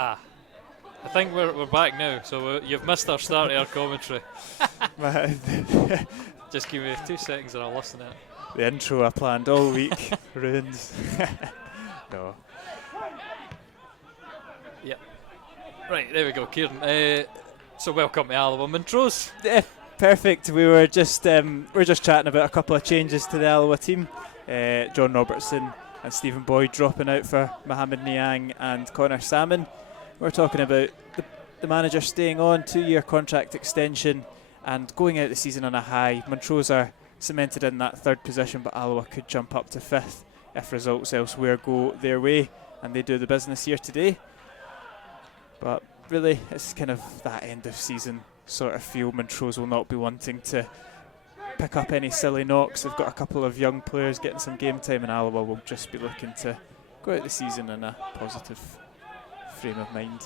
Ah, I think we're back now, so you've missed our start of our commentary. Just give me 2 seconds and I'll listen to it. The intro I planned all week ruins. No. Yep. Right, there we go, Kieran. So welcome to Alloa Montrose. Yeah, perfect. We're just chatting about a couple of changes to the Alloa team. John Robertson and Stephen Boyd dropping out for Mohamed Niang and Connor Salmon. We're talking about the manager staying on, 2-year contract extension, and going out the season on a high. Montrose are cemented in that 3rd position, but Alloa could jump up to 5th if results elsewhere go their way, and they do the business here today. But really, it's kind of that end of season sort of feel. Montrose will not be wanting to pick up any silly knocks. They've got a couple of young players getting some game time, and Alloa will just be looking to go out the season in a positive frame of mind.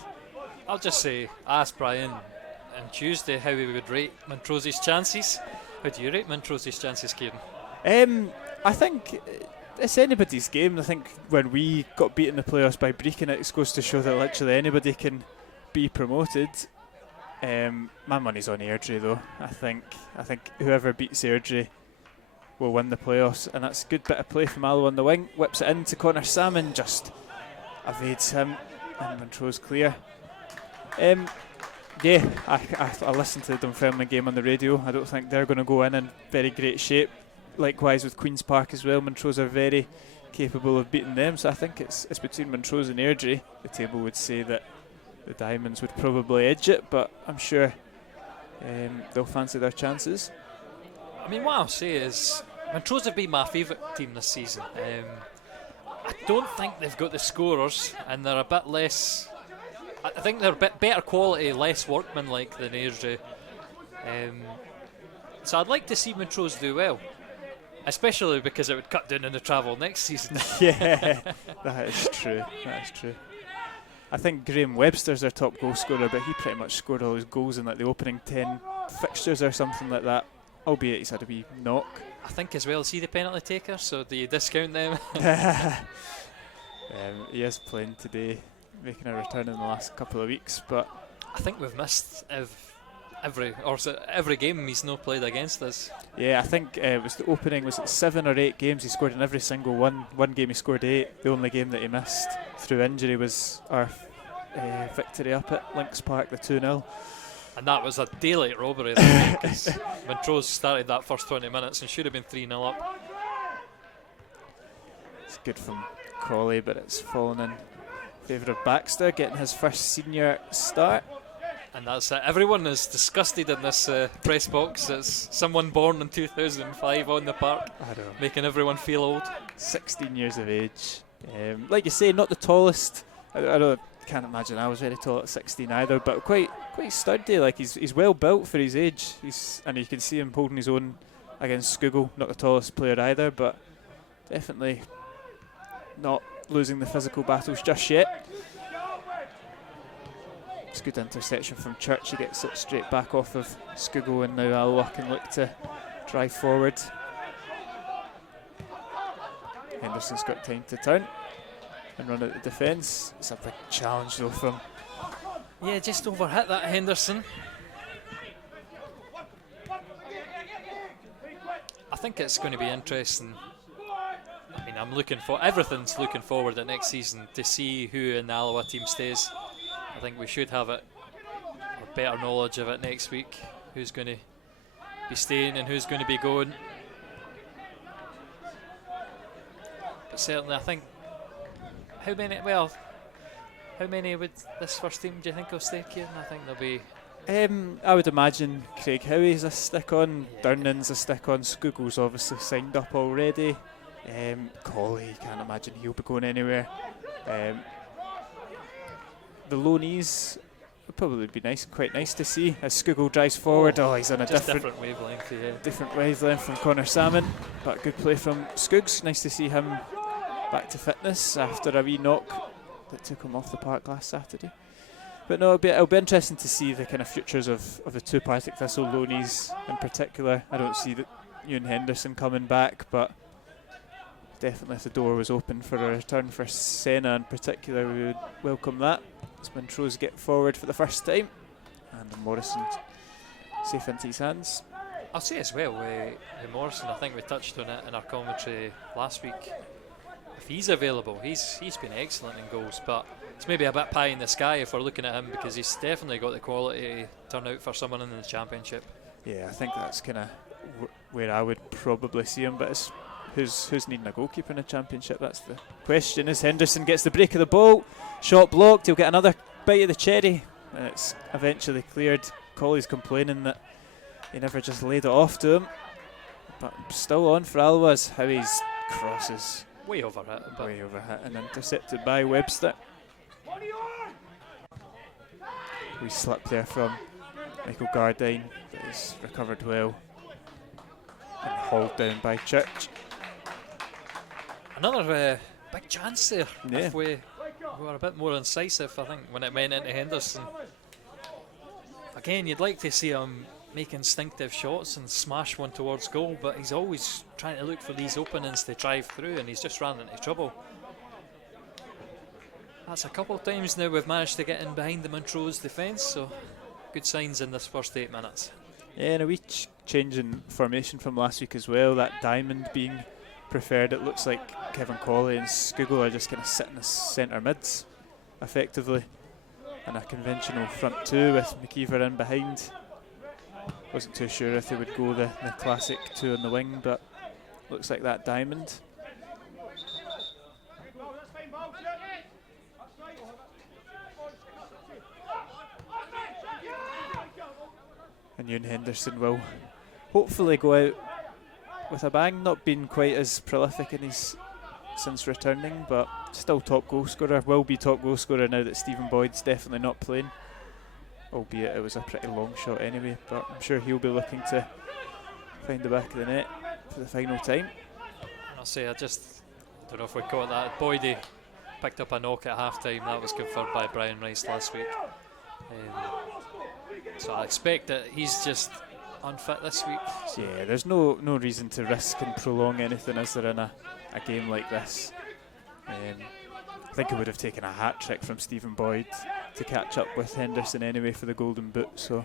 I'll just say, I asked Brian on Tuesday how he would rate Montrose's chances. How do you rate Montrose's chances, Kieran? I think it's anybody's game. I think when we got beaten in the playoffs by Brecon, it goes to show that literally anybody can be promoted. My money's on Airdrie though. I think whoever beats Airdrie will win the playoffs, and that's a good bit of play from Alloa on the wing. Whips it into Connor Salmon, just evades him, and Montrose clear. Yeah, I listened to the Dunfermline game on the radio. I don't think they're going to go in very great shape. Likewise with Queen's Park as well. Montrose are very capable of beating them, so I think it's between Montrose and Airdrie. The table would say that the Diamonds would probably edge it, but I'm sure they'll fancy their chances. I mean, what I'll say is Montrose have been my favourite team this season. I don't think they've got the scorers, and they're a bit less. I think they're a bit better quality, less workmanlike than Airdrie. So I'd like to see Montrose do well, especially because it would cut down on the travel next season. Yeah, that is true. I think Graham Webster's their top goal scorer, but he pretty much scored all his goals in like the opening 10 fixtures or something like that, albeit he's had a wee knock. I think as well, is he the penalty taker, so do you discount them? He is playing today, making a return in the last couple of weeks, but I think we've missed every game he's not played against us. Yeah, I think it was the opening, was it 7 or 8 games he scored in every single one. One game he scored 8. The only game that he missed through injury was our victory up at Lynx Park, the 2-0. And that was a daylight robbery because Montrose started that first 20 minutes and should have been 3-0 up. It's good from Crawley, but it's fallen in favour of Baxter, getting his first senior start. And that's it. Everyone is disgusted in this press box. It's someone born in 2005 on the park, making everyone feel old. 16 years of age. Like you say, not the tallest. I can't imagine I was very tall at 16 either, but quite sturdy. Like he's well built for his age. And you can see him holding his own against Skugel. Not the tallest player either, but definitely not losing the physical battles just yet. It's a good intersection from Church. He gets it straight back off of Skugel, and now Alloa can look to drive forward. Henderson's got time to turn and run out the defence. It's a big challenge though from... Yeah, just overhit that Henderson. I think it's going to be interesting. I mean, everything's looking forward at next season to see who in the Alloa team stays. I think we should have it, or better knowledge of it next week, who's going to be staying and who's going to be going. But certainly I think, how many would this first team do you think will stay, Kieran? I think there'll be... I would imagine Craig Howie's a stick-on, Durnan's a stick-on, Skugel's obviously signed up already. Colley, can't imagine he'll be going anywhere. The loanees would probably be quite nice to see as Skugel drives forward. He's on a different wavelength, yeah. Different wavelength from Connor Salmon, but good play from Skuggs. Nice to see him back to fitness after a wee knock that took him off the park last Saturday. But no, it'll be interesting to see the kind of futures of the two Partick Thistle loanees in particular. I don't see that Ewan Henderson coming back, but definitely if the door was open for a return for Senna in particular, we would welcome that. As Montrose get forward for the first time, and Morrison safe into his hands. I'll say as well, with Morrison, I think we touched on it in our commentary last week. If he's available, he's been excellent in goals, but it's maybe a bit pie in the sky if we're looking at him, because he's definitely got the quality to turn out for someone in the Championship. Yeah, I think that's kind of where I would probably see him, but it's who's needing a goalkeeper in the Championship? That's the question. As Henderson gets the break of the ball, shot blocked, he'll get another bite of the cherry, and it's eventually cleared. Colley's complaining that he never just laid it off to him, but still on for Alloa as how he's crosses. Way overhit. Way overhit and intercepted by Webster. We slip there from Michael Gardine, but he's recovered well and hauled down by Church. Another big chance there. Yeah. If we were a bit more incisive, I think, when it went into Henderson. Again, you'd like to see him make instinctive shots and smash one towards goal, but he's always trying to look for these openings to drive through, and he's just ran into trouble. That's a couple of times now we've managed to get in behind the Montrose defence, so good signs in this first 8 minutes. Yeah, and a wee change in formation from last week as well, that diamond being preferred. It looks like Kevin Colley and Skugel are just kind of sitting as centre mids effectively, and a conventional front two with McKeever in behind. Wasn't too sure if they would go the classic two on the wing, but looks like that diamond. And Ewan Henderson will hopefully go out with a bang. Not been quite as prolific in his since returning, but still top goal scorer. Will be top goal scorer now that Stephen Boyd's definitely not playing, albeit it was a pretty long shot anyway, but I'm sure he'll be looking to find the back of the net for the final time. And I'll say, I don't know if we caught that. Boydie picked up a knock at half time. That was confirmed by Brian Rice last week. So I expect that he's just unfit this week. So yeah, there's no reason to risk and prolong anything, is there, in a game like this? I think it would have taken a hat trick from Stephen Boyd to catch up with Henderson anyway for the Golden Boot, so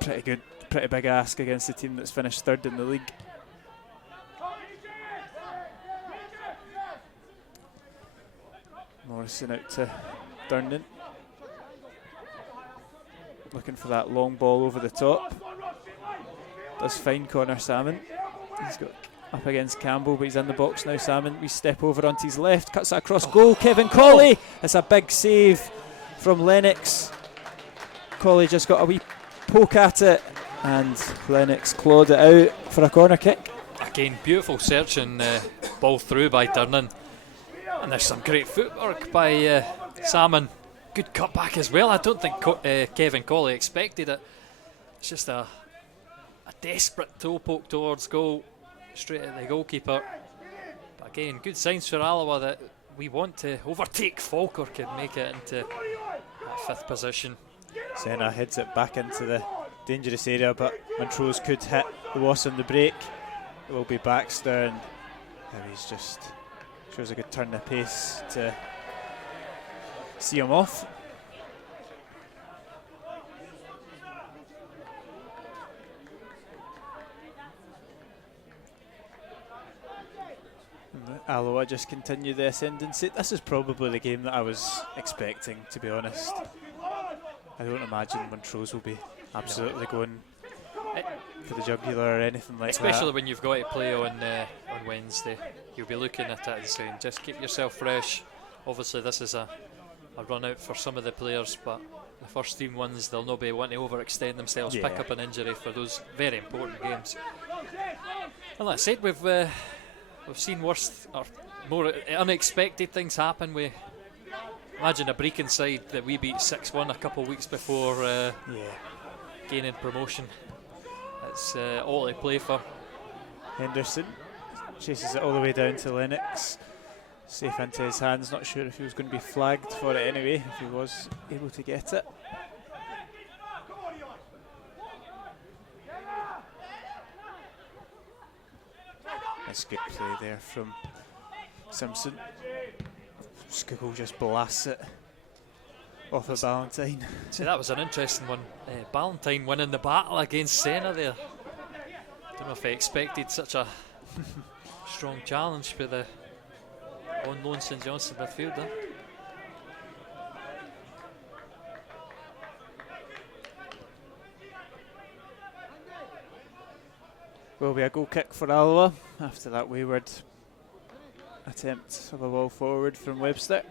pretty big ask against the team that's finished third in the league. Morrison out to Durnan, looking for that long ball over the top. Does find Connor Salmon. He's got up against Campbell, but he's in the box now. Salmon, we step over onto his left, cuts that across goal. Kevin Colley, it's a big save from Lennox. Colley just got a wee poke at it, and Lennox clawed it out for a corner kick. Again, beautiful search and ball through by Durnan. And there's some great footwork by Salmon. Good cut back as well. I don't think Kevin Colley expected it. It's just a desperate toe poke towards goal, straight at the goalkeeper. But again, good signs for Alloa that we want to overtake Falkirk and make it into that fifth position. Senna heads it back into the dangerous area, but Montrose could hit the Wass on the break. It will be Baxter, and now he's just shows a good turn of pace to see him off. Alloa just continue the ascendancy. This is probably the game that I was expecting, to be honest. I don't imagine Montrose will be absolutely going for the jugular or anything like that. Especially when you've got to play on Wednesday. You'll be looking at it and saying, just keep yourself fresh. Obviously this is a run out for some of the players, but the first team wins, they'll not be wanting to overextend themselves, pick up an injury for those very important games. And like I said, we've seen worse or more unexpected things happen. We imagine a Brecon side that we beat 6-1 a couple of weeks before gaining promotion. It's all to play for. Henderson chases it all the way down to Lennox. Safe into his hands. Not sure if he was going to be flagged for it anyway, if he was able to get it. That's good play there from Simpson. Skugel just blasts it off of Ballantyne. See, that was an interesting one. Ballantyne winning the battle against Senna there. Don't know if he expected such a strong challenge for the on loan St Johnstone midfielder. Will be a goal kick for Alloa after that wayward attempt of a ball forward from Webster.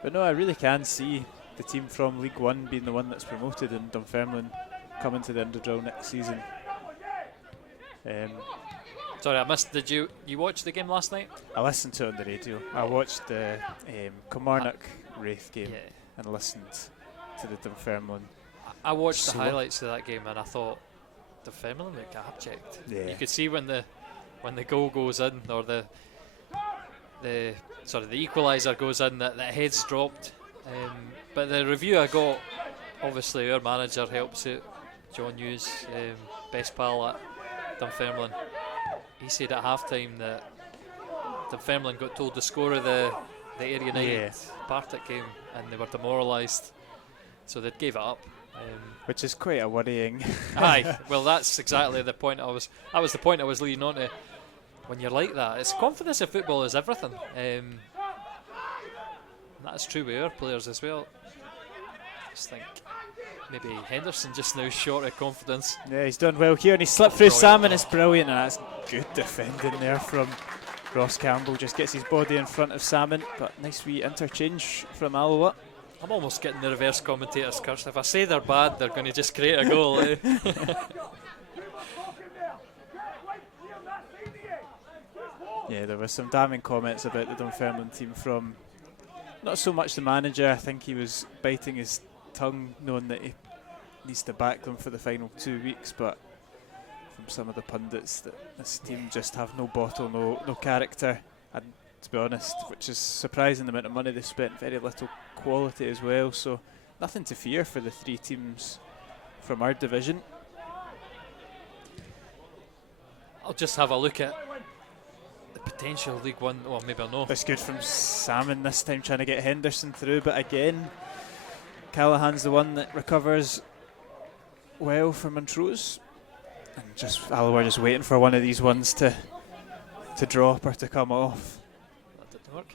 But no, I really can see the team from League One being the one that's promoted and Dunfermline coming to the Underdraw next season. Sorry, I missed. Did you watch the game last night? I listened to it on the radio. I watched the Kilmarnock Wraith game and listened to the Dunfermline. I watched the highlights of that game and I thought Dunfermline looked abject. Yeah. You could see when the goal goes in, or the equaliser goes in, that heads dropped. But the review I got, obviously our manager helps it, John Hughes, best pal at Dunfermline. He said at half-time that Dunfermline got told the score of the Ayr United Partick game and they were demoralised, so they gave it up. Which is quite a worrying. Aye, well that's exactly the point that was the point I was leading on to. When you're like that, it's confidence in football is everything. And that's true with our players as well. I just think maybe Henderson just now short of confidence. Yeah, he's done well here and he slipped through Salmon. It's brilliant, and that's good defending there from Ross Campbell. Just gets his body in front of Salmon, but nice wee interchange from Alloa. I'm almost getting the reverse commentator's curse. If I say they're bad, they're going to just create a goal. Yeah, there was some damning comments about the Dunfermline team from not so much the manager. I think he was biting his tongue knowing that he needs to back them for the final 2 weeks, but from some of the pundits that this team just have no bottle, no character, and to be honest, which is surprising the amount of money they spent, very little quality as well, so nothing to fear for the three teams from our division. I'll just have a look at the potential League One. Well, maybe I'll know. It's good from Salmon this time, trying to get Henderson through, but again Callahan's the one that recovers well for Montrose, and just Alloa just waiting for one of these ones to drop or to come off. That didn't work.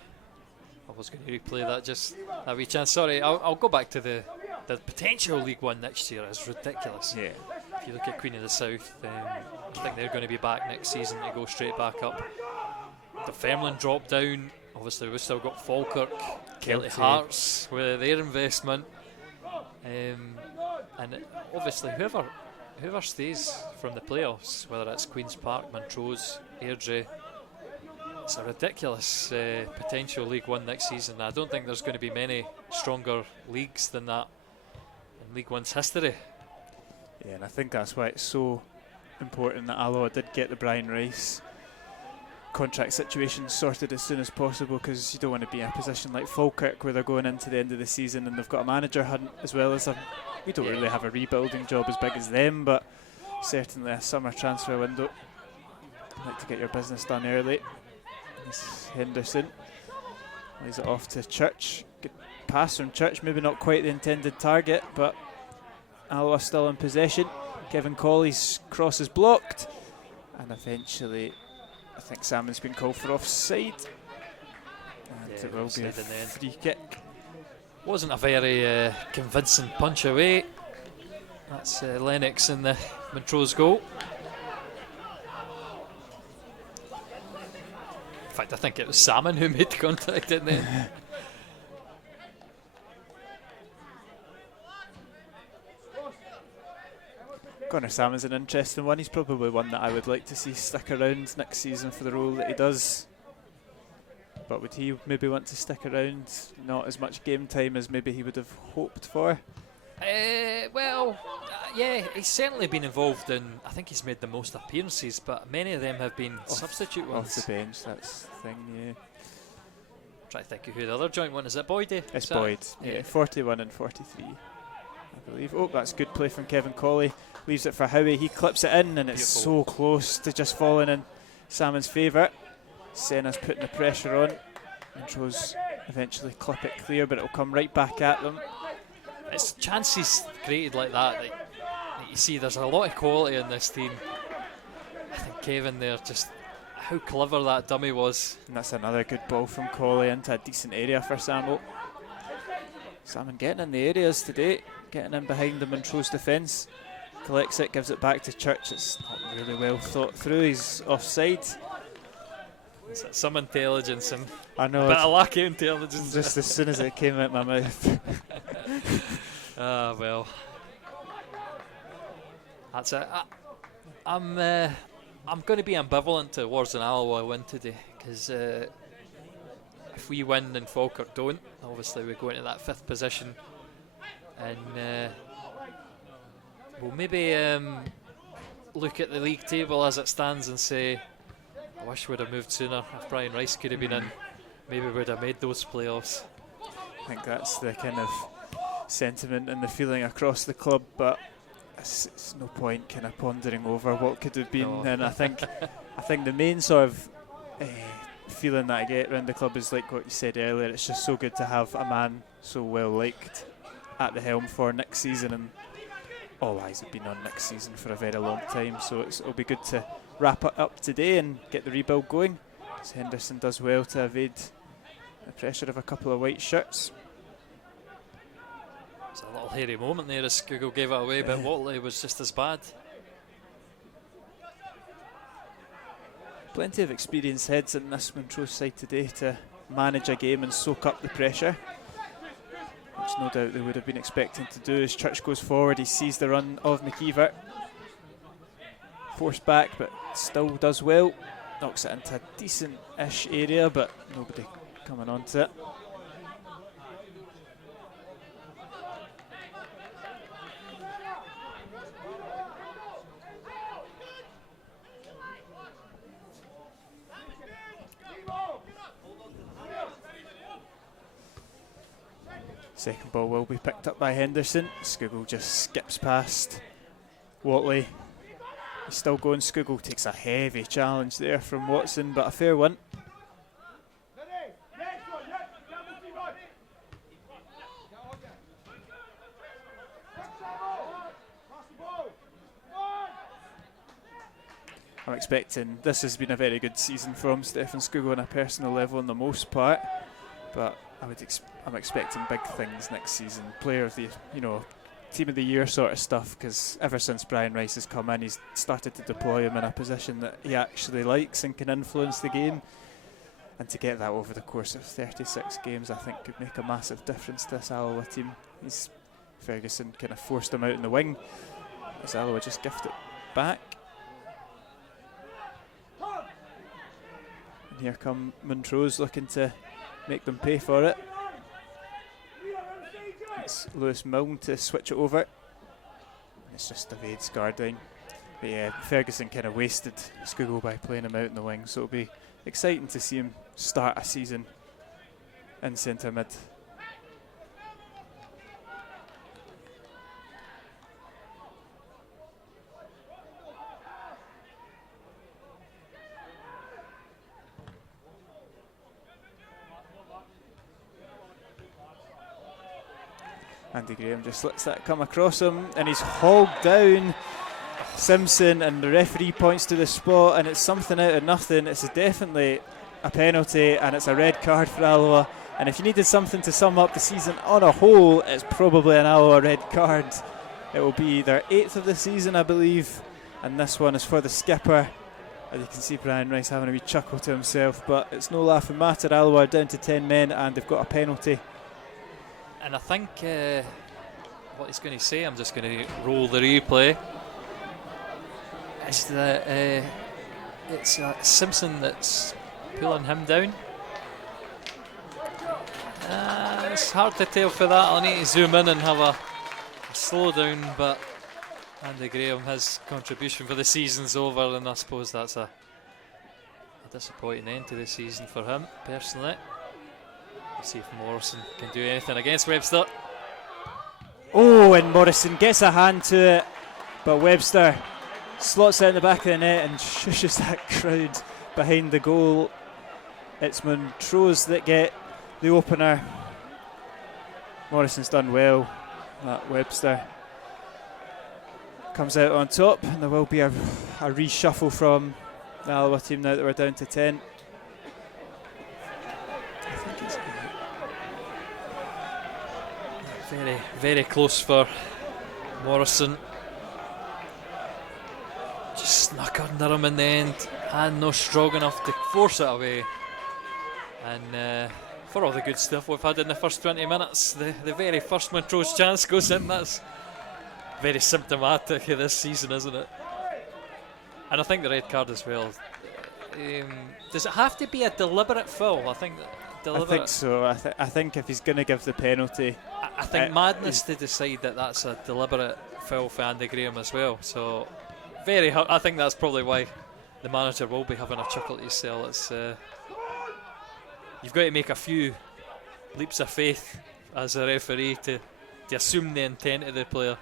I was going to replay that, just that wee chance. Sorry, I'll go back to the potential League One next year is ridiculous. Yeah. If you look at Queen of the South, I think they're going to be back next season to go straight back up. Dunfermline dropped down. Obviously, we've still got Falkirk, Celtic Hearts with their investment, and obviously whoever stays from the playoffs, whether it's Queen's Park, Montrose, Airdrie, it's a ridiculous potential League One next season. I don't think there's going to be many stronger leagues than that in League One's history. Yeah, and I think that's why it's so important that Alloa did get the Brian Rice contract situation sorted as soon as possible, because you don't want to be in a position like Falkirk where they're going into the end of the season and they've got a manager hunt as well as we don't really have a rebuilding job as big as them, but certainly a summer transfer window. You'd like to get your business done early. It's Henderson lays it off to Church. Good pass from Church, maybe not quite the intended target, but Alloa still in possession. Kevin Colley's cross is blocked, and eventually I think Salmon's been called for offside, and it will be a free kick. Wasn't a very convincing punch away. That's Lennox in the Montrose goal. In fact, I think it was Salmon who made contact in there. Connor Salmon's an interesting one. He's probably one that I would like to see stick around next season for the role that he does. But would he maybe want to stick around? Not as much game time as maybe he would have hoped for? Yeah, he's certainly been involved in, I think he's made the most appearances, but many of them have been substitute ones. Off the bench, that's the thing, yeah. Try to think of who the other joint one is. It Boyd? It's Boyd, yeah, 41 and 43. I believe. Oh, that's good play from Kevin Colley. Leaves it for Howie. He clips it in, and it's so close to just falling in Salmon's favour. Senna's putting the pressure on. Montrose eventually clip it clear, but it'll come right back at them. It's chances created like that you see there's a lot of quality in this team. I think Kevin there, just how clever that dummy was. And that's another good ball from Colley into a decent area for Samuel. Salmon getting in the areas today, getting in behind the Montrose defence. Collects it, gives it back to Church. It's not really well thought through. He's offside. It's some intelligence and I know, a bit of lack of intelligence. Just as soon as it came out my mouth. Well, that's it. I'm going to be ambivalent towards an Alloa win today, because if we win and Falkirk don't, obviously we go into that 5th position, and we'll maybe look at the league table as it stands and say, I wish we'd have moved sooner. If Brian Rice could have been in, maybe we'd have made those playoffs. I think that's the kind of sentiment and the feeling across the club, but it's no point kind of pondering over what could have been. No. And I think the main sort of feeling that I get around the club is like what you said earlier. It's just so good to have a man so well liked at the helm for next season, and all eyes have been on next season for a very long time, so it'll be good to wrap it up today and get the rebuild going. As Henderson does well to evade the pressure of a couple of white shirts. It's a little hairy moment there as Skugel gave it away, but Watley was just as bad. Plenty of experienced heads in this Montrose side today to manage a game and soak up the pressure, which no doubt they would have been expecting to do. As Church goes forward, he sees the run of McKeever. Forced back, but still does well. Knocks it into a decent-ish area, but nobody coming onto it. Second ball will be picked up by Henderson. Skugel just skips past Watley. He's still going. Skugel takes a heavy challenge there from Watson, but a fair one. I'm expecting, this has been a very good season from Stefan Skugel on a personal level on the most part, but I'm expecting big things next season. Player of the, team of the year sort of stuff, because ever since Brian Rice has come in, he's started to deploy him in a position that he actually likes and can influence the game. And to get that over the course of 36 games, I think could make a massive difference to this Alloa team. Ferguson kind of forced him out in the wing, as Alloa just gift it back. And here come Montrose looking to make them pay for it. It's Lewis Milne to switch it over. It's just evades guarding. But yeah, Ferguson kind of wasted Skugel by playing him out in the wing, so it'll be exciting to see him start a season in centre mid. Andy Graham just lets that come across him, and he's hauled down Simpson, and the referee points to the spot, and it's something out of nothing. It's definitely a penalty, and it's a red card for Alloa. And if you needed something to sum up the season on a whole, it's probably an Alloa red card. It will be their 8th of the season, I believe, and this one is for the skipper. As you can see, Brian Rice having a wee chuckle to himself, but it's no laughing matter. Alloa are down to 10 men, and they've got a penalty. And I think what he's going to say, I'm just going to roll the replay, is that it's Simpson that's pulling him down. It's hard to tell for that. I'll need to zoom in and have a slow down, but Andy Graham, his contribution for the season's over, and I suppose that's a disappointing end to the season for him, personally. See if Morrison can do anything against Webster. Oh, Oh, and Morrison gets a hand to it, but Webster slots it in the back of the net and shushes that crowd behind the goal. It's Montrose that get the opener. Morrison's done well. That Webster comes out on top, and there will be a reshuffle from the Alloa team now that we're down to 10. I think it's very, very close for Morrison. Just snuck under him in the end, and not strong enough to force it away. And for all the good stuff we've had in the first 20 minutes, the very first Montrose chance goes in. That's very symptomatic of this season, isn't it? And I think the red card as well. Does it have to be a deliberate foul? I think so. I think if he's going to give the penalty, I think madness to decide that that's a deliberate foul for Andy Graham as well. So very hard. I think that's probably why the manager will be having a chuckle to his cell. It's you've got to make a few leaps of faith as a referee to assume the intent of the player.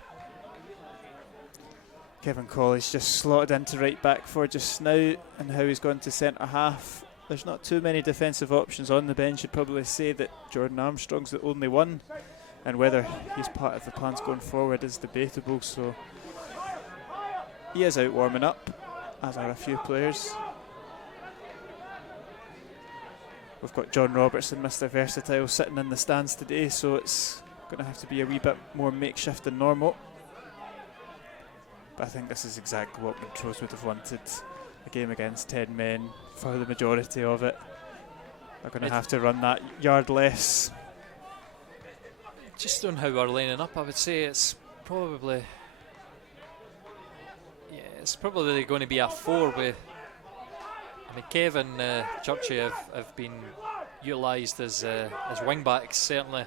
Kevin Colley's just slotted into right back for just now, and how he's gone to centre half. There's not too many defensive options on the bench. You'd probably say that Jordan Armstrong's the only one, and whether he's part of the plans going forward is debatable. So he is out warming up, as are a few players. We've got John Robertson, Mr. Versatile, sitting in the stands today, so it's going to have to be a wee bit more makeshift than normal. But I think this is exactly what Montrose would have wanted. A game against 10 men for the majority of it. They're going to have to run that yard less. Just on how we're lining up, I would say it's probably going to be a 4 with. I mean, Kevin Churchy have been utilised as wing backs, certainly,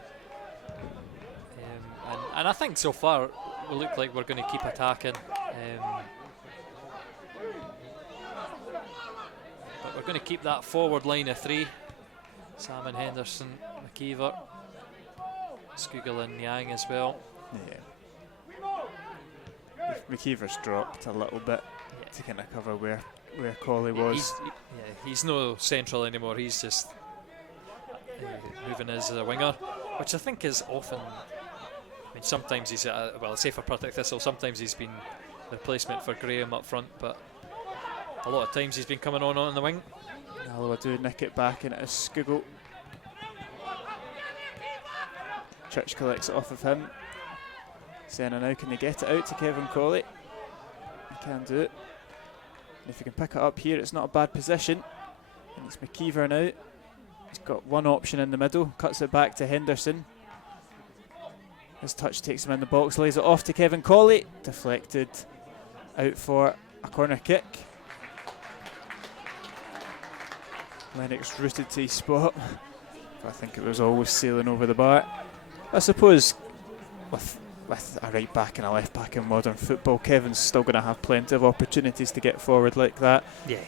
and I think so far we look like we're going to keep attacking. But we're going to keep that forward line of 3: Salmon, Henderson, McKeever, Skugel and Yang as well. Yeah. McKeever's dropped a little bit to kind of cover where Colley was. He's no central anymore. He's just moving as a winger, which I think is often. I mean, sometimes he's say for Partick Thistle, sometimes he's been the replacement for Graham up front, but a lot of times he's been coming on the wing. Alloa do nick it back, and it is Skugel. Church collects it off of him. Senna now, can they get it out to Kevin Colley? He can do it. And if he can pick it up here, it's not a bad position. And it's McKeever now. He's got one option in the middle, cuts it back to Henderson. His touch takes him in the box, lays it off to Kevin Colley. Deflected out for a corner kick. Lennox rooted to his spot. I think it was always sailing over the bar. I suppose with a right back and a left back in modern football, Kevin's still going to have plenty of opportunities to get forward like that. Yeah.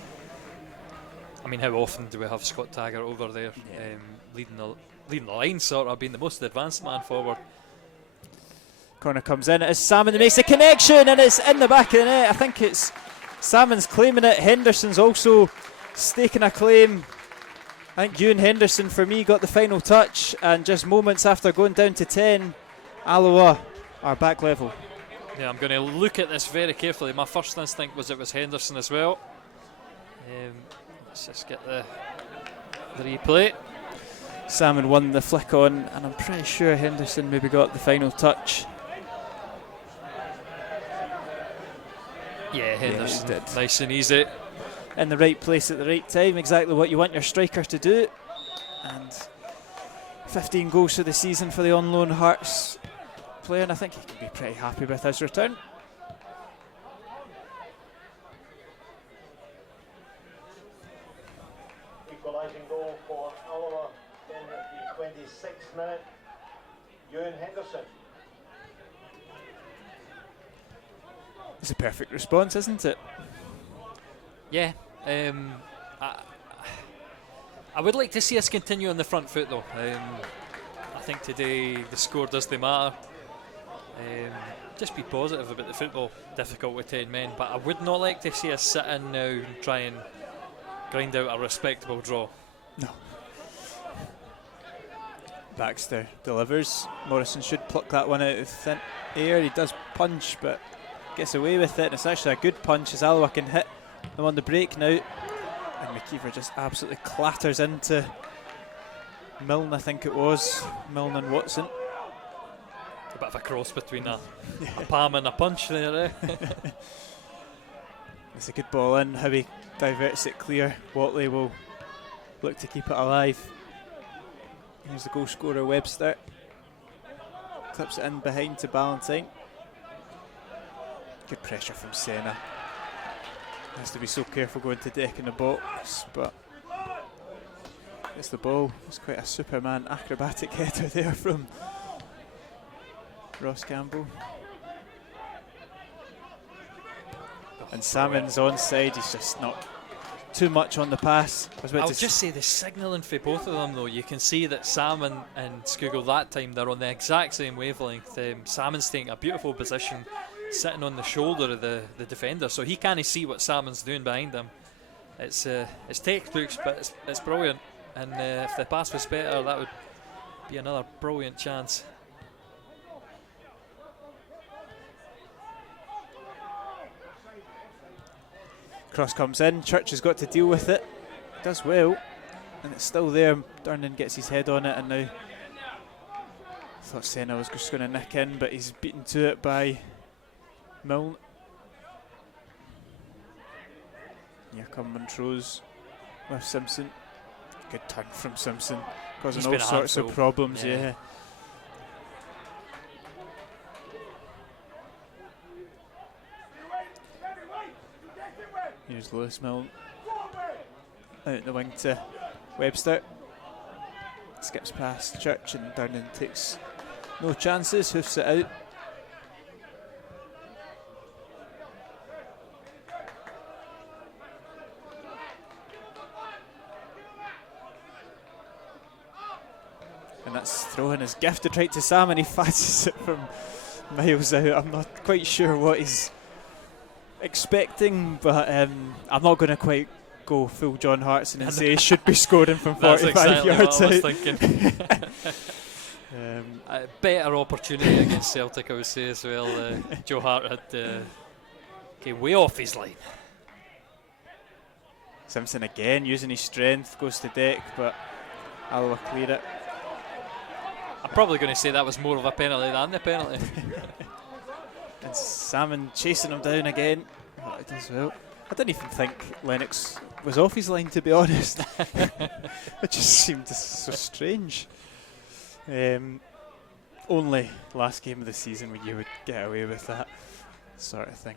I mean, how often do we have Scott Taggart over there leading the line, sort of being the most advanced man forward? Corner comes in, it's Salmon that makes the connection, and it's in the back of the net. I think it's Salmon's claiming it. Henderson's also staking a claim. I think Ewan Henderson, for me, got the final touch, and just moments after going down to 10, Alloa are back level. Yeah, I'm going to look at this very carefully. My first instinct was it was Henderson as well. Let's just get the replay. Salmon won the flick on, and I'm pretty sure Henderson maybe got the final touch. Yeah, Henderson did. Nice and easy. In the right place at the right time, exactly what you want your striker to do. And 15 goals for the season for the on loan Hearts player, and I think he can be pretty happy with his return. Equalising goal for Alloa in the 26th minute. Ewan Henderson. It's a perfect response, isn't it? Yeah. I would like to see us continue on the front foot, though. I think today the score doesn't matter. Just be positive about the football. Difficult with 10 men, but I would not like to see us sit in now and try and grind out a respectable draw. No. Baxter delivers. Morrison should pluck that one out of thin air. He does punch, but gets away with it. And it's actually a good punch as Alloa can hit them on the break now. And McKeever just absolutely clatters into Milne, I think it was. Milne and Watson. A bit of a cross between a palm and a punch there. It's a good ball in. How he diverts it clear. Watley will look to keep it alive. Here's the goal scorer, Webster. Clips it in behind to Ballantyne. Good pressure from Senna. Has to be so careful going to deck in the box, but it's the ball. It's quite a Superman acrobatic header there from Ross Campbell. And Salmon's onside. He's just not too much on the pass. I would just say the signalling for both of them, though. You can see that Salmon and Scougall that time, they're on the exact same wavelength. Salmon's taking a beautiful position, sitting on the shoulder of the defender, so he can't see what Salmon's doing behind him. It's textbooks, but it's brilliant. And if the pass was better, that would be another brilliant chance. Cross comes in. Church has got to deal with it. Does well, and it's still there. Durnan gets his head on it, and now I thought Senna was just going to nick in, but he's beaten to it by Milne. Here come Montrose with Simpson. Good turn from Simpson, causing all sorts of problems. Yeah. Here's Lewis Milne out the wing to Webster. Skips past Church, and Durnan takes no chances, hoofs it out. And that's throwing his gifted right to Sam, and he fadges it from miles out. I'm not quite sure what he's expecting, but I'm not going to quite go full John Hartson and say he should be scoring from 45 exactly yards what I was out. thinking. A better opportunity against Celtic, I would say, as well. Joe Hart had came way off his line. Simpson again using his strength, goes to deck, but Alloa clear it. I'm probably going to say that was more of a penalty than the penalty. And Salmon chasing him down again. Oh, it does well. I didn't even think Lennox was off his line, to be honest. It just seemed so strange. Only last game of the season when you would get away with that sort of thing.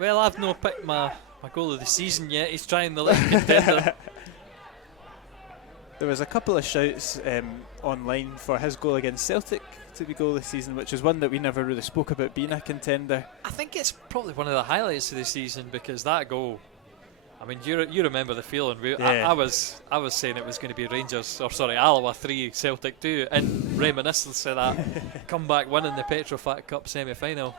Well, I've not picked my goal of the season yet. He's trying the league contender. There was a couple of shouts online for his goal against Celtic to be goal this season, which is one that we never really spoke about being a contender. I think it's probably one of the highlights of the season, because that goal, I mean, you remember the feeling. I was saying it was going to be Alloa 3, Celtic 2, in reminiscence of that comeback win in the Petrofac Cup semi-final.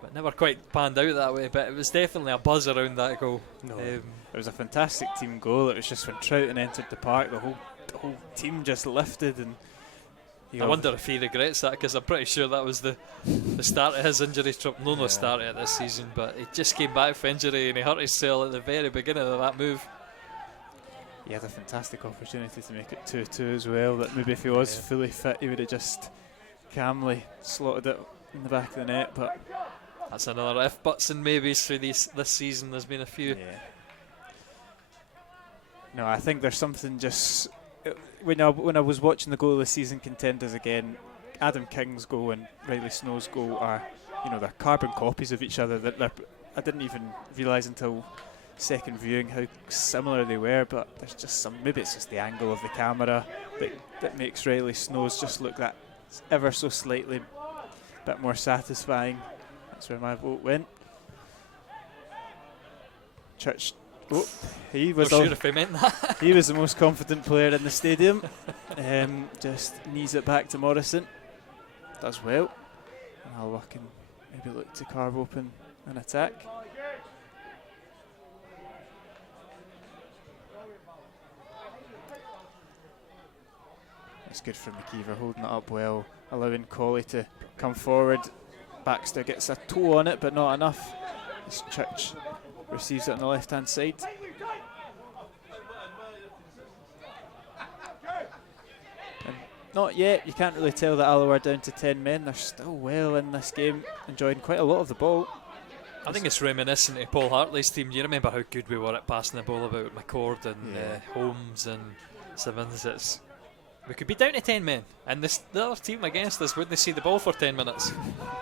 But never quite panned out that way, but it was definitely a buzz around that goal. No, it was a fantastic team goal. It was just when Troughton entered the park, the whole team just lifted, and I wonder if he regrets that, because I'm pretty sure that was the start of his injury trip. No start of this season, but he just came back from injury and he hurt himself at the very beginning of that move. He had a fantastic opportunity to make it 2-2 as well, that maybe if he was fully fit he would have just calmly slotted it in the back of the net, but that's another if, buts and maybes through this season. There's been a few. Yeah. No, I think there's something just... When I was watching the goal of the season contenders again, Adam King's goal and Riley Snow's goal are, they're carbon copies of each other. I didn't even realise until second viewing how similar they were, but there's just maybe it's just the angle of the camera that makes Riley Snow's just look that ever so slightly bit more satisfying. That's where my vote went. Church Oh, he Not was sure if he meant that. he was the most confident player in the stadium. Just knees it back to Morrison. Does well. And Alloa can maybe look to carve open an attack. It's good from McKeever, holding it up well, allowing Colley to come forward. Baxter gets a toe on it, but not enough. As Church receives it on the left-hand side. And not yet. You can't really tell that Alloa are down to 10 men. They're still well in this game, enjoying quite a lot of the ball. I think it's reminiscent of Paul Hartley's team. You remember how good we were at passing the ball about McCord and Holmes and Simmons. We could be down to 10 men, and the other team against us wouldn't see the ball for 10 minutes.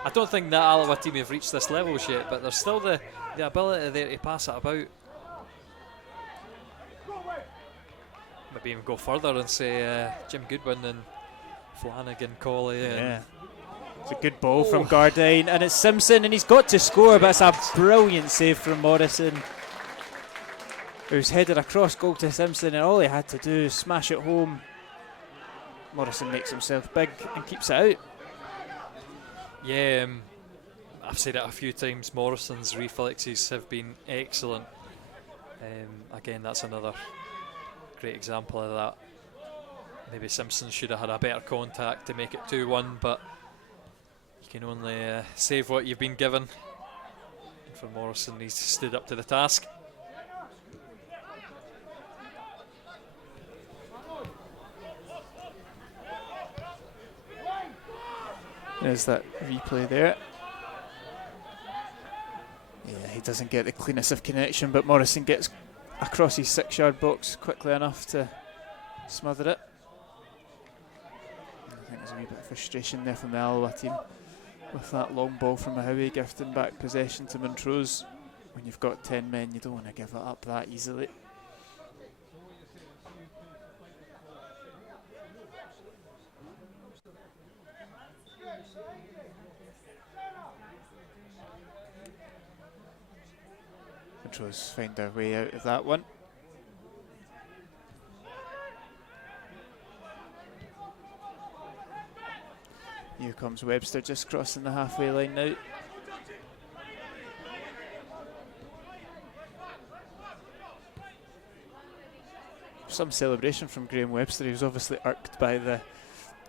I don't think that Alloa team have reached this level yet, but there's still the ability there to pass it about. Maybe even go further and say Jim Goodwin and Flanagan, Colley. Yeah. It's a good ball from Gardyne, and it's Simpson, and he's got to score, but it's a brilliant save from Morrison, who's headed across goal to Simpson, and all he had to do is smash it home. Morrison makes himself big and keeps it out. Yeah, I've said it a few times, Morrison's reflexes have been excellent. Again, that's another great example of that. Maybe Simpson should have had a better contact to make it 2-1, but you can only save what you've been given. And for Morrison, he's stood up to the task. There's that replay there. Yeah, he doesn't get the cleanest of connection, but Morrison gets across his 6-yard box quickly enough to smother it. I think there's a wee bit of frustration there from the Alloa team with that long ball from Mahowie gifting back possession to Montrose. When you've got 10 men, you don't want to give it up that easily. Montrose find their way out of that one. Here comes Webster just crossing the halfway line now. Some celebration from Graham Webster. He was obviously irked by the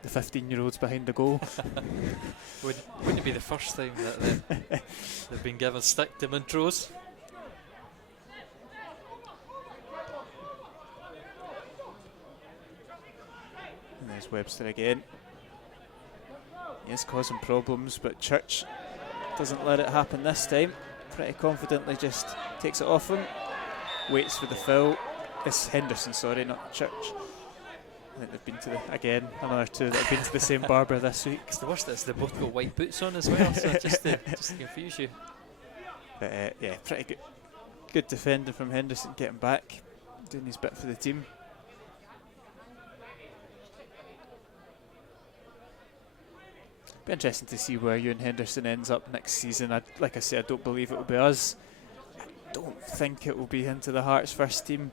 15-year-olds behind the goal. Wouldn't it be the first time that they've been given stick to Montrose? And there's Webster again. He is causing problems, but Church doesn't let it happen this time. Pretty confidently just takes it off him. Waits for the foul. It's Henderson, sorry, not Church. I think they've been to another two that have been to the same barber this week. It's the worst is they both got white boots on as well, so just to confuse you. But yeah, pretty good defending from Henderson, getting back, doing his bit for the team. Be interesting to see where Ewan Henderson ends up next season. Like I said, I don't believe it will be us. I don't think it will be into the Hearts first team.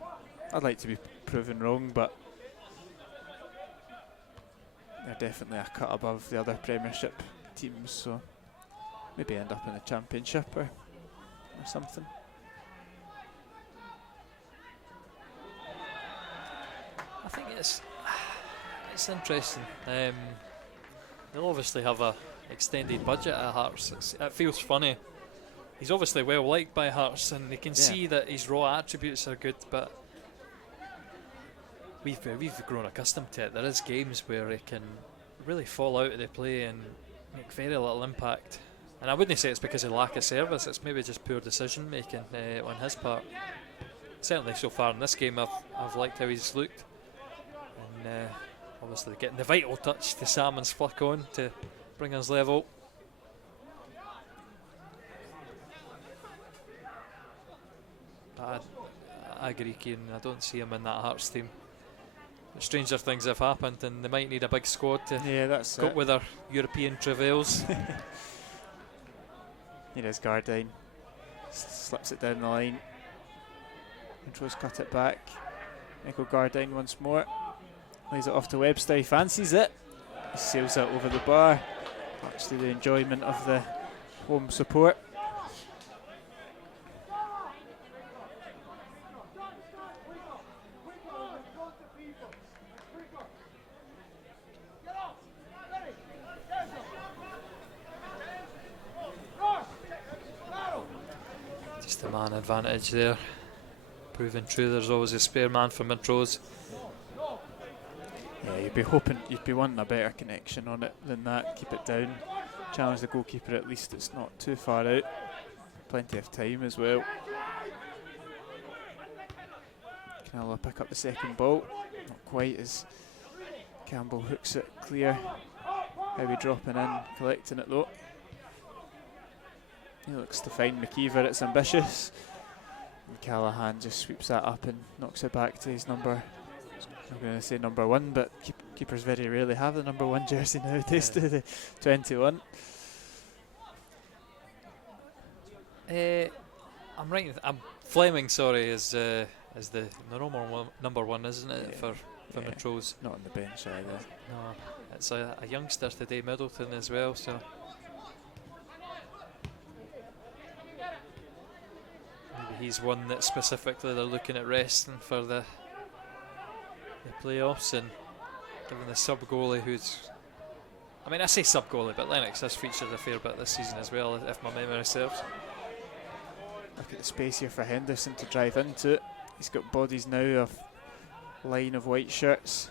I'd like to be proven wrong, but they're definitely a cut above the other Premiership teams, so maybe end up in the Championship or something. I think it's interesting. They'll obviously have a extended budget at Hearts. It feels funny. He's obviously well liked by Hearts, and they can see that his raw attributes are good, but we've grown accustomed to it. There is games where he can really fall out of the play and make very little impact. And I wouldn't say it's because of lack of service, it's maybe just poor decision making on his part. Certainly so far in this game I've liked how he's looked. And obviously getting the vital touch to Salmon's flick on to bring us level. I agree, Kieran. I don't see him in that Hearts team. Stranger things have happened, and they might need a big squad to cope with their European travails. Here is Gardyne. Slips it down the line. Montrose cut it back. Michael Gardine once more. Lays it off to Webster. He fancies it. He sails it over the bar. Much to the enjoyment of the home support. Just the man advantage there. Proving true, there's always a spare man for Montrose. Yeah, you'd be wanting a better connection on it than that. Keep it down. Challenge the goalkeeper, at least it's not too far out. Plenty of time as well. Can Alloa pick up the second ball? Not quite, as Campbell hooks it clear. Heavy dropping in, collecting it though. He looks to find McKeever, it's ambitious. And Callahan just sweeps that up and knocks it back to his number. I'm going to say number 1, but keepers very rarely have the number 1 jersey nowadays, do they? 21. I'm right. Fleming, sorry, is the normal number 1, isn't it, for Montrose? Not on the bench either. No, it's a youngster today, Middleton as well. So maybe he's one that specifically they're looking at resting for the playoffs, and given the sub goalie who's, I mean, I say sub goalie, but Lennox has featured a fair bit this season as well, if my memory serves. Look at the space here for Henderson to drive into it. He's got bodies now of line of white shirts.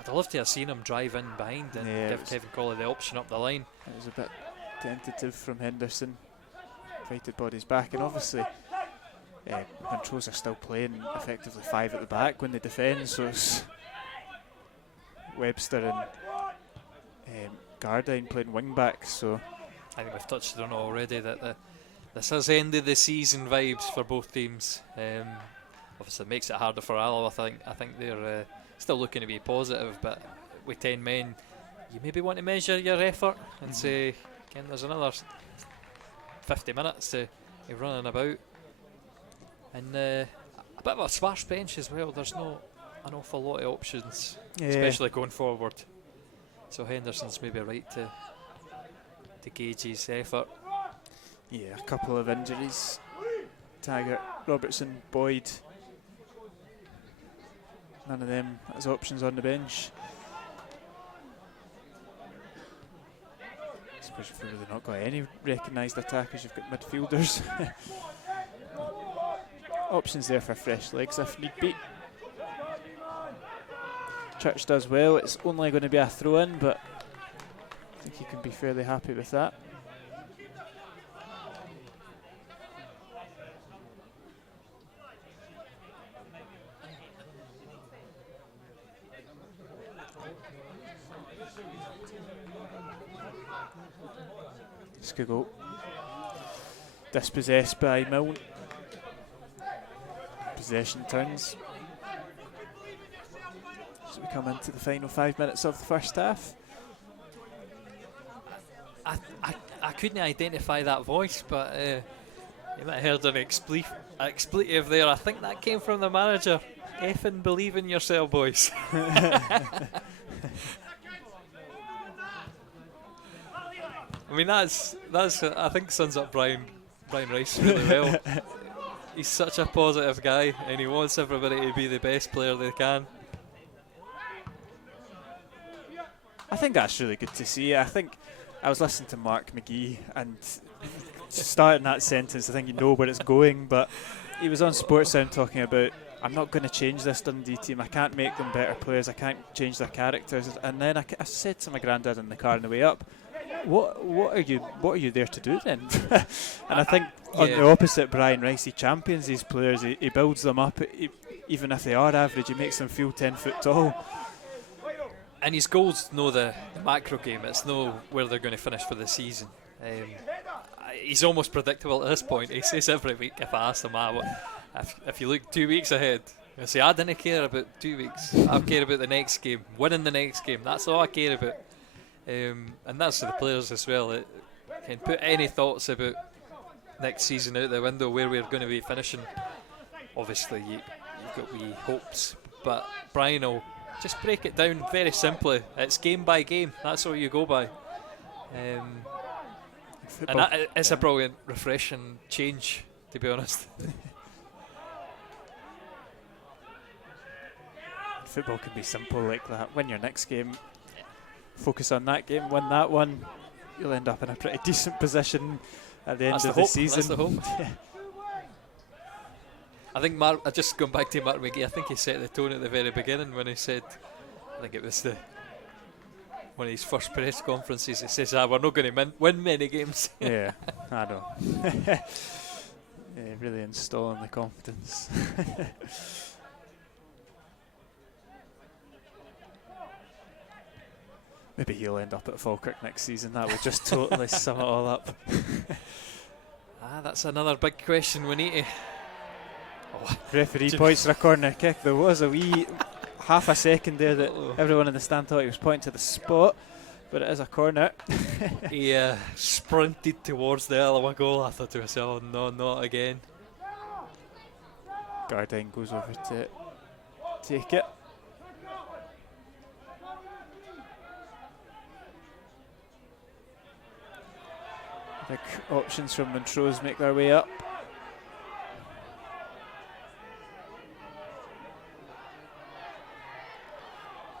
I'd love to have seen him drive in behind and give Kevin Colley the option up the line. It was a bit tentative from Henderson. Invited bodies back, and obviously Montrose are still playing effectively 5 at the back when they defend, so it's Webster and Gardine playing wing backs. So I think we've touched on already that this has end of the season vibes for both teams. Obviously it makes it harder for Alloa. I think they're still looking to be positive, but with 10 men you maybe want to measure your effort and say, again, there's another 50 minutes to be running about. And a bit of a sparse bench as well. There's not an awful lot of options, especially going forward. So Henderson's maybe right to gauge his effort. Yeah, a couple of injuries. Taggart, Robertson, Boyd. None of them as options on the bench. I suppose you've really not got any recognised attackers. You've got midfielders. Options there for fresh legs if need be. Church does well. It's only going to be a throw in, but I think he can be fairly happy with that. Skuggo dispossessed by Milne. Possession turns as we come into the final 5 minutes of the first half. I couldn't identify that voice, but you might have heard an expletive there. I think that came from the manager. Effing believe in yourself, boys. I mean, that's I think sums up Brian Rice really well. He's such a positive guy, and he wants everybody to be the best player they can. I think that's really good to see. I think I was listening to Mark McGee, and starting that sentence, I think you know where it's going, but he was on Sportsound talking about, I'm not going to change this Dundee team. I can't make them better players. I can't change their characters. And then I said to my granddad in the car on the way up, What are you there to do then? And I think on the opposite, Brian Rice, he champions these players. He builds them up. Even if they are average, he makes them feel 10 foot tall. And his goals know the macro game. It's know where they're going to finish for the season. He's almost predictable at this point. He says every week, if I ask him, if you look 2 weeks ahead, he'll say, I didn't care about 2 weeks. I care about the next game, winning the next game. That's all I care about. And that's for the players as well. It can put any thoughts about next season out the window, where we're going to be finishing. Obviously, you've got wee hopes, but Brian will just break it down very simply. It's game by game. That's all you go by. And it's a brilliant, refreshing change, to be honest. Football can be simple like that. Win your next game, focus on that game, win that one, you'll end up in a pretty decent position at the end of the season. That's the hope. I think Mark, I just gone back to Mark McGee, I think he set the tone at the very beginning when he said, I think it was one of his first press conferences, he says, we're not going to win many games. Yeah, I know. Yeah, really installing the confidence. Maybe he'll end up at Falkirk next season. That would just totally sum it all up. That's another big question we need to... Referee points for a corner kick. There was a wee half a second there that everyone in the stand thought he was pointing to the spot, but it is a corner. He sprinted towards the Alloa goal. I thought to myself, no, not again. Gardyne goes over to take it. Big options from Montrose make their way up.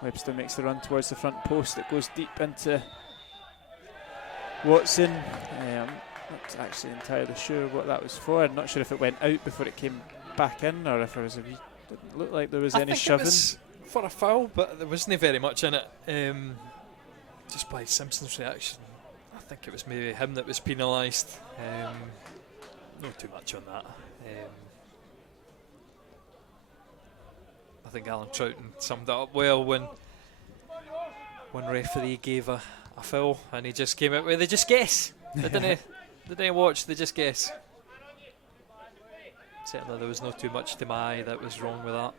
Webster makes the run towards the front post. It goes deep into Watson. I'm not actually entirely sure what that was for. I'm not sure if it went out before it came back in, or if there was didn't look like there was any shoving. It was for a foul, but there wasn't very much in it. Just by Simpson's reaction, I think it was maybe him that was penalised. Not too much on that. I think Alan Troughton summed it up well when referee gave a foul and he just came out with, they just guess. They didn't watch, they just guess. Certainly there was not too much to my eye that was wrong with that.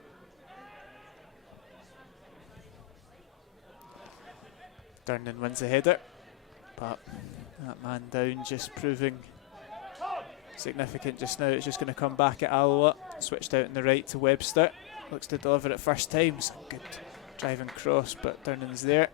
Durnan wins the header, but that man down just proving significant just now. It's just going to come back at Alloa. Switched out on the right to Webster. Looks to deliver it first time. Some good driving cross, but Durnan's there.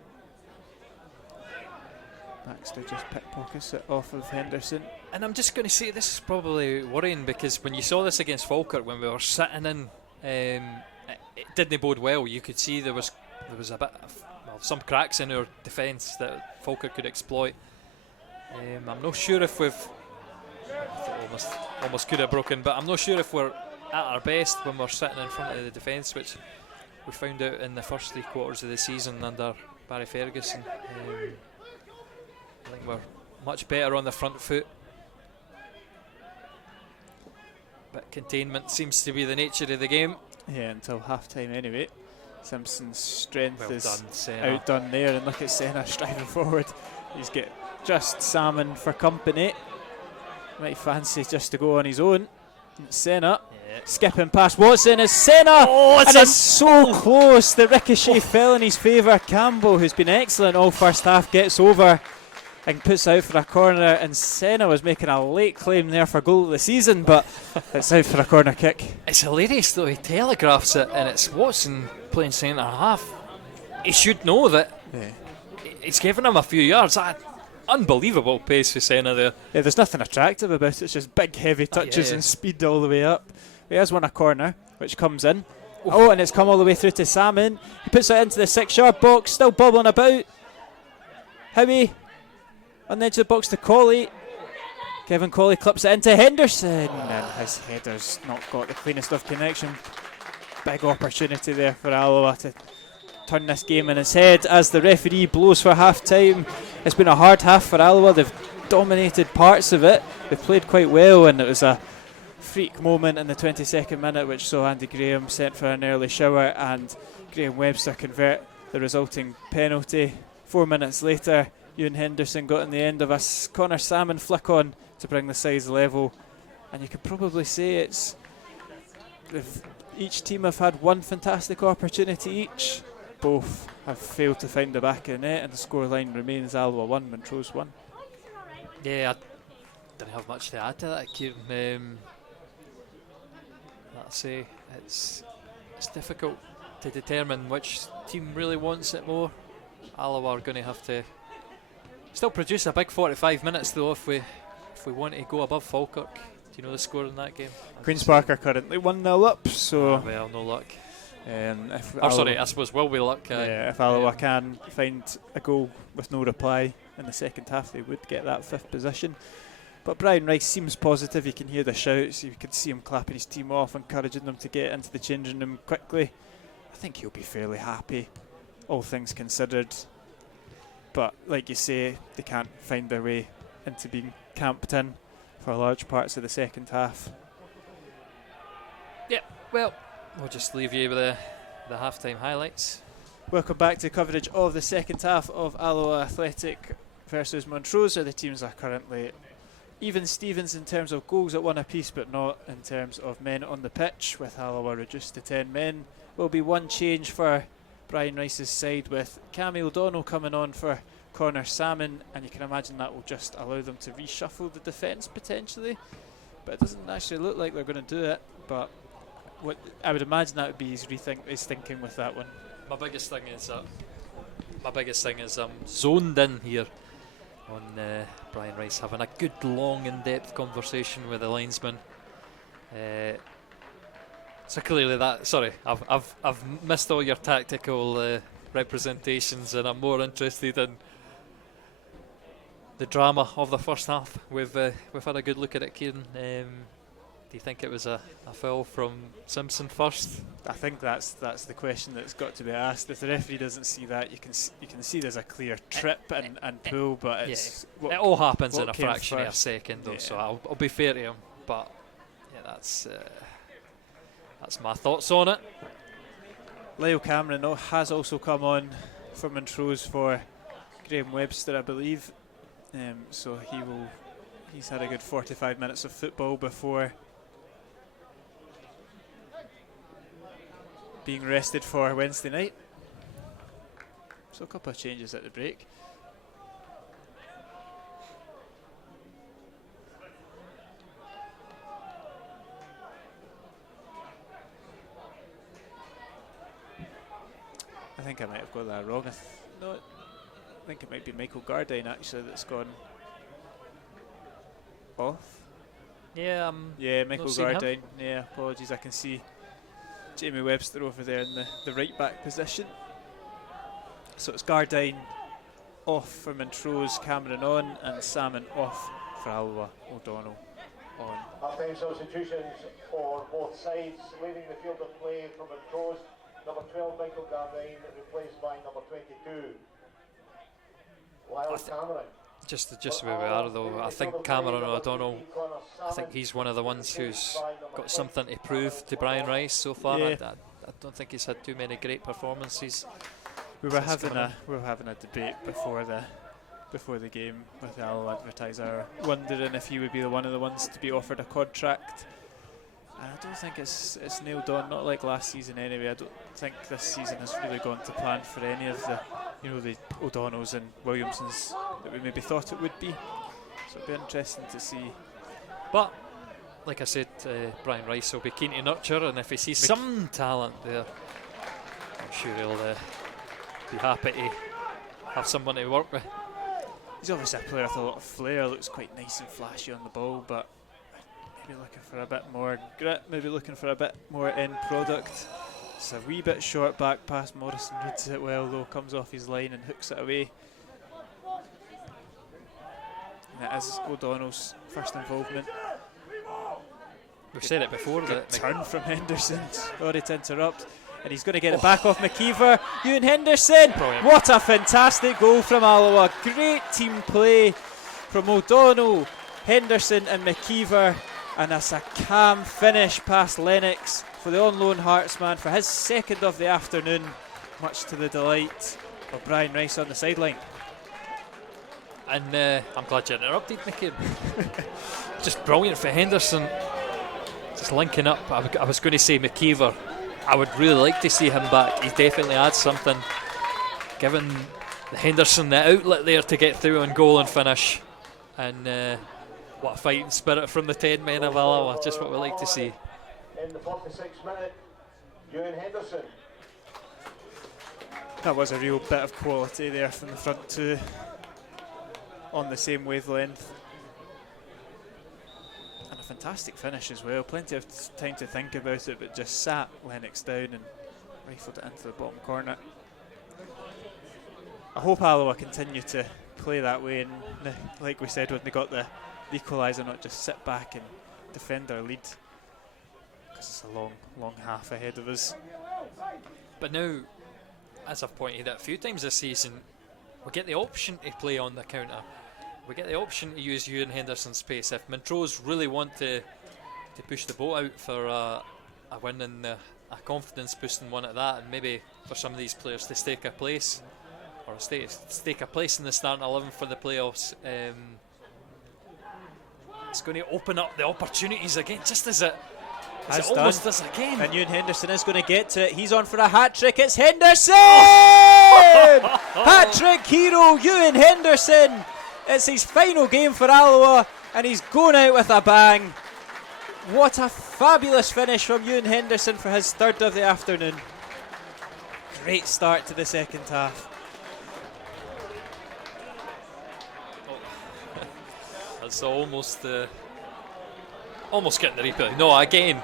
Baxter just pickpockets it off of Henderson. And I'm just going to say this is probably worrying, because when you saw this against Falkirk, when we were sitting in, it didn't bode well. You could see there was a bit of some cracks in our defence that Falkirk could exploit. I'm not sure if we've almost could have broken, but I'm not sure if we're at our best when we're sitting in front of the defence, which we found out in the first 3 quarters of the season under Barry Ferguson. I think we're much better on the front foot, but containment seems to be the nature of the game. Yeah, until half time anyway. Simpson's strength is done, outdone there, and look at Senna striving forward. He's got just Salmon for company. Might fancy just to go on his own. Senna skipping past Watson is Senna, and it's so close. The ricochet fell in his favour. Campbell, who's been excellent all first half, gets over and puts out for a corner, and Senna was making a late claim there for goal of the season, but it's out for a corner kick. It's hilarious though, he telegraphs it, and it's Watson playing centre half. He should know that. He's given him a few yards. Unbelievable pace for Senna there. Yeah, there's nothing attractive about it. It's just big heavy touches and speed all the way up. He has won a corner which comes in. Oh, and it's come all the way through to Salmon. He puts it into the 6-yard box, still bobbling about. Howie on the edge of the box to Colley. Kevin Colley clips it into Henderson, and his header's not got the cleanest of connection. Big opportunity there for Alloa to turn this game in its head as the referee blows for half time. It's been a hard half for Alloa. They've dominated parts of it. They've played quite well, and it was a freak moment in the 22nd minute which saw Andy Graham sent for an early shower and Graham Webster convert the resulting penalty. 4 minutes later, Ewan Henderson got in the end of a Connor Salmon flick on to bring the sides level, and you could probably say each team have had one fantastic opportunity each. Both have failed to find the back of the net, and the scoreline remains Alloa 1, Montrose 1. Yeah, don't have much to add to that, Kieran. Let's say it's difficult to determine which team really wants it more. Alloa are going to have to still produce a big 45 minutes though if we want to go above Falkirk. Do you know the score in that game? Queen's Park are currently 1-0 up, so well, no luck. Sorry, I suppose will we luck? If Alloa can find a goal with no reply in the second half, they would get that 5th position. But Brian Rice seems positive. You can hear the shouts. You can see him clapping his team off, encouraging them to get into the changing room quickly. I think he'll be fairly happy, all things considered. But like you say, they can't find their way into being camped in for large parts of the second half. Yeah, well, we'll just leave you with the half-time highlights. Welcome back to coverage of the second half of Alloa Athletic versus Montrose. The teams are currently even Stevens in terms of goals at 1 apiece, but not in terms of men on the pitch, with Alloa reduced to 10 men. Will be one change for Brian Rice's side, with Cammy O'Donnell coming on for Connor Salmon, and you can imagine that will just allow them to reshuffle the defence potentially, but it doesn't actually look like they're going to do it. But what I would imagine that would be his thinking with that one. My biggest thing is I'm zoned in here on Brian Rice having a good long in-depth conversation with the linesman. So clearly I've missed all your tactical representations, and I'm more interested in the drama of the first half. We've had a good look at it, Kieran. Do you think it was a foul from Simpson first? I think that's the question that's got to be asked. If the referee doesn't see that, you can see there's a clear trip and pull, but it's it all happens in a came fraction of a first. second, though. Yeah. So I'll be fair to him, but yeah, that's my thoughts on it. Lyle Cameron has also come on for Montrose for Graham Webster, I believe. So he's had a good 45 minutes of football before being rested for Wednesday night. So a couple of changes at the break. I think I might have got that wrong. I think it might be Michael Gardine actually that's gone off. Yeah, Michael not seen him. Gardine. Yeah, apologies. I can see Jamie Webster over there in the right back position. So it's Gardine off for Montrose, Cameron on, and Salmon off for Alloa, O'Donnell on. Half-time substitutions for both sides. Leading the field of play from Montrose, number 12 Michael Gardine, replaced by number 22 Lyle Cameron. Just where we are though, I think Cameron O'Donnell, I think he's one of the ones who's got something to prove to Brian Rice so far. Yeah. I don't think he's had too many great performances. We were having a debate before the game with the Alloa advertiser, wondering if he would be one of the ones to be offered a contract. And I don't think it's nailed on, not like last season anyway. I don't think this season has really gone to plan for any of the O'Donnells and Williamsons that we maybe thought it would be. So it'll be interesting to see. But like I said, Brian Rice will be keen to nurture, and if he sees some talent there, I'm sure he'll be happy to have someone to work with. He's obviously a player with a lot of flair, looks quite nice and flashy on the ball, but maybe looking for a bit more grit, maybe looking for a bit more end product. It's a wee bit short back pass. Morrison reads it well though, comes off his line and hooks it away. And it is O'Donnell's first involvement. We've said it before, that Turn from Henderson, sorry to interrupt. And he's going to get it back off McKeever. Ewan Henderson, brilliant. What a fantastic goal from Alloa. Great team play from O'Donnell, Henderson and McKeever. And that's a calm finish past Lennox for the on-loan Heartsman for his second of the afternoon, much to the delight of Brian Rice on the sideline. And I'm glad you interrupted, Nicky. Just brilliant for Henderson. Just linking up. I was going to say McKeever. I would really like to see him back. He definitely adds something, giving Henderson the outlet there to get through on goal and finish. And What a fighting spirit from the 10 men of Alloa, just what we like to see. In the 46th minute, Ewan Henderson. That was a real bit of quality there from the front two, on the same wavelength. And a fantastic finish as well. Plenty of time to think about it, but just sat Lennox down and rifled it into the bottom corner. I hope Alloa continue to play that way, and like we said when they got the equaliser, not just sit back and defend their lead, because it's a long half ahead of us. But now, as I've pointed out a few times this season, we get the option to play on the counter. We get the option to use Ewan Henderson's pace. If Montrose really want to push the boat out for a win and a confidence boosting one at that, and maybe for some of these players to stake a place, or stake a place in the starting 11 for the playoffs, it's going to open up the opportunities again, just as it almost does again. And Ewan Henderson is going to get to it. He's on for a hat-trick. It's Henderson! Hat-trick hero Ewan Henderson. It's his final game for Alloa, and he's going out with a bang. What a fabulous finish from Ewan Henderson for his third of the afternoon. Great start to the second half. That's almost getting the replay. No, again,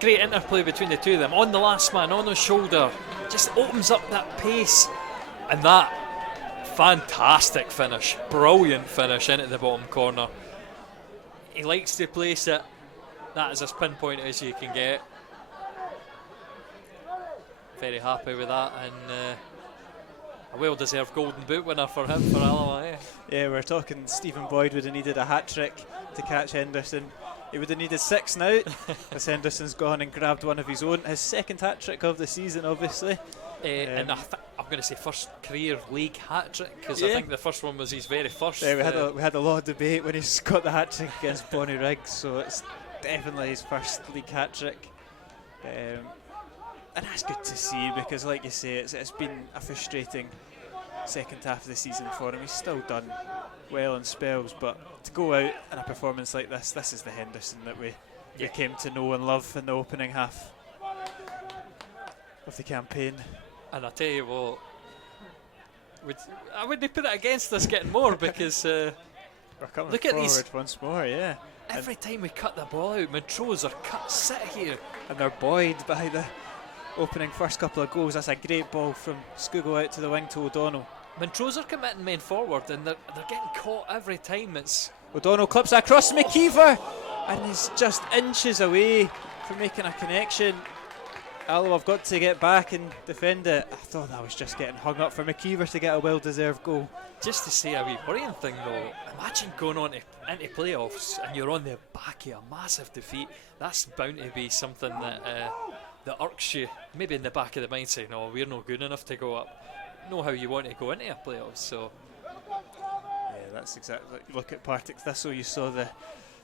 great interplay between the two of them. On the last man, on the shoulder, just opens up that pace, and that fantastic finish, brilliant finish into the bottom corner. He likes to place it. That is as pinpoint as you can get. Very happy with that, and a well-deserved golden boot winner for him, for Alloa. Yeah, we're talking Stephen Boyd would have needed a hat-trick to catch Henderson. He would have needed 6 now, as Henderson's gone and grabbed one of his own. His second hat-trick of the season, obviously. And I'm going to say first career league hat-trick, because I think the first one was his very first. Yeah, we had a lot of debate when he's got the hat-trick against Bonnie Riggs, so it's definitely his first league hat-trick. And that's good to see, because like you say, it's been a frustrating second half of the season for him. He's still done well in spells, but to go out in a performance like this is the Henderson that we came to know and love in the opening half of the campaign. And I tell you what, I wouldn't put it against us getting more, because we're coming look at forward these once more, yeah. Every time we cut the ball out, Montrose are sit here. And they're buoyed by the opening first couple of goals. That's a great ball from Scugo out to the wing to O'Donnell. Montrose are committing men forward, and they're getting caught every time. O'Donnell clips across McKeever, and he's just inches away from making a connection. Alloa have got to get back and defend it. I thought that was just getting hung up for McKeever to get a well-deserved goal. Just to say a wee worrying thing though, imagine going on into playoffs and you're on the back of a massive defeat. That's bound to be something that irks you, maybe in the back of the mind, saying, "No, we're not good enough to go up." Know how you want to go into a playoffs. So yeah, that's exactly. Look at Partick Thistle. You saw the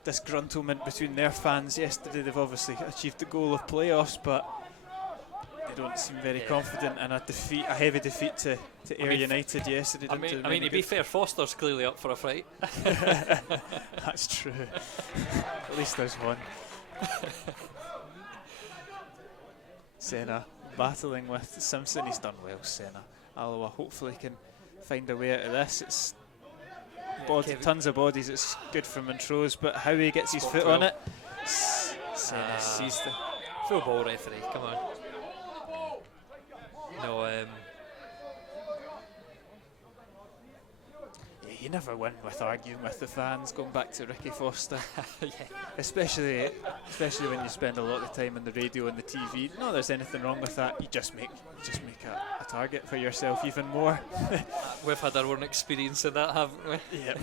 disgruntlement between their fans yesterday. They've obviously achieved the goal of playoffs, but they don't seem very confident. And a heavy defeat to Ayr United yesterday. I mean, to be fair, Foster's clearly up for a fight. That's true. At least there's one. Senna battling with Simpson. He's done well, Senna. Alloa hopefully can find a way out of this. It's tons of bodies. It's good for Montrose, but how he gets his foot on it. Senna sees the full ball referee. Come on. No, you never win with arguing with the fans. Going back to Ricky Foster, especially when you spend a lot of time on the radio and the TV. Not there's anything wrong with that. You just make a target for yourself even more. We've had our own experience of that, haven't we? Yep.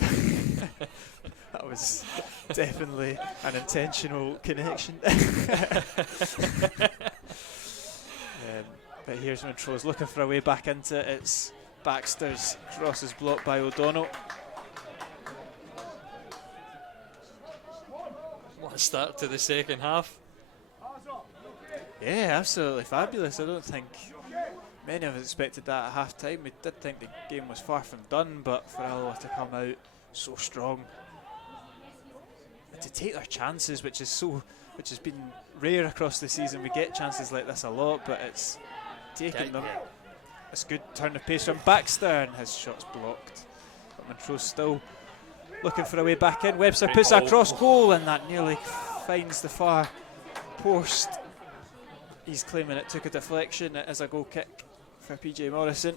That was definitely an intentional connection. But here's Montrose looking for a way back into it. It's Baxter's cross is blocked by O'Donnell. What a start to the second half. Yeah, absolutely fabulous. I don't think many of us expected that at half time. We did think the game was far from done, but for Alloa to come out so strong to take their chances, which has been rare across the season. We get chances like this a lot, but it's taking them. It's a good turn of pace from Baxter, and his shot's blocked. But Montrose still looking for a way back in. Webster puts a cross goal, and that nearly finds the far post. He's claiming it took a deflection. It is a goal kick for PJ Morrison.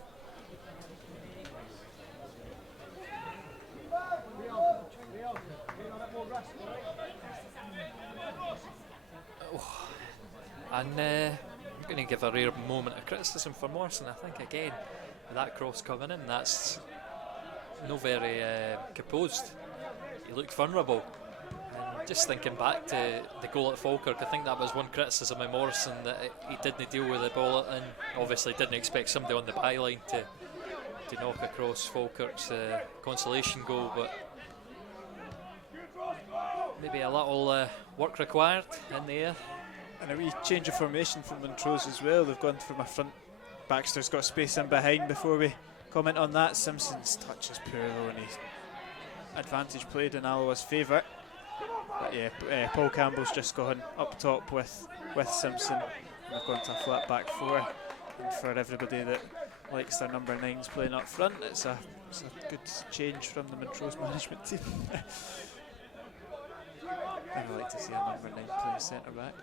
And I'm going to give a rare moment of criticism for Morrison. I think again, with that cross coming in, that's no very composed. He looked vulnerable. And just thinking back to the goal at Falkirk, I think that was one criticism of Morrison, that he didn't deal with the ball, and obviously didn't expect somebody on the byline to knock across Falkirk's consolation goal, but maybe a little work required in the air. And a wee change of formation from Montrose as well. They've gone from a front. Baxter's got space in behind. Before we comment on that, Simpson's touch is poor though, and his advantage played in Alloa's favour. But yeah, Paul Campbell's just gone up top with Simpson. And they've gone to a flat back four. And for everybody that likes their number 9s playing up front, it's a good change from the Montrose management team. I would like to see a number 9 playing centre back.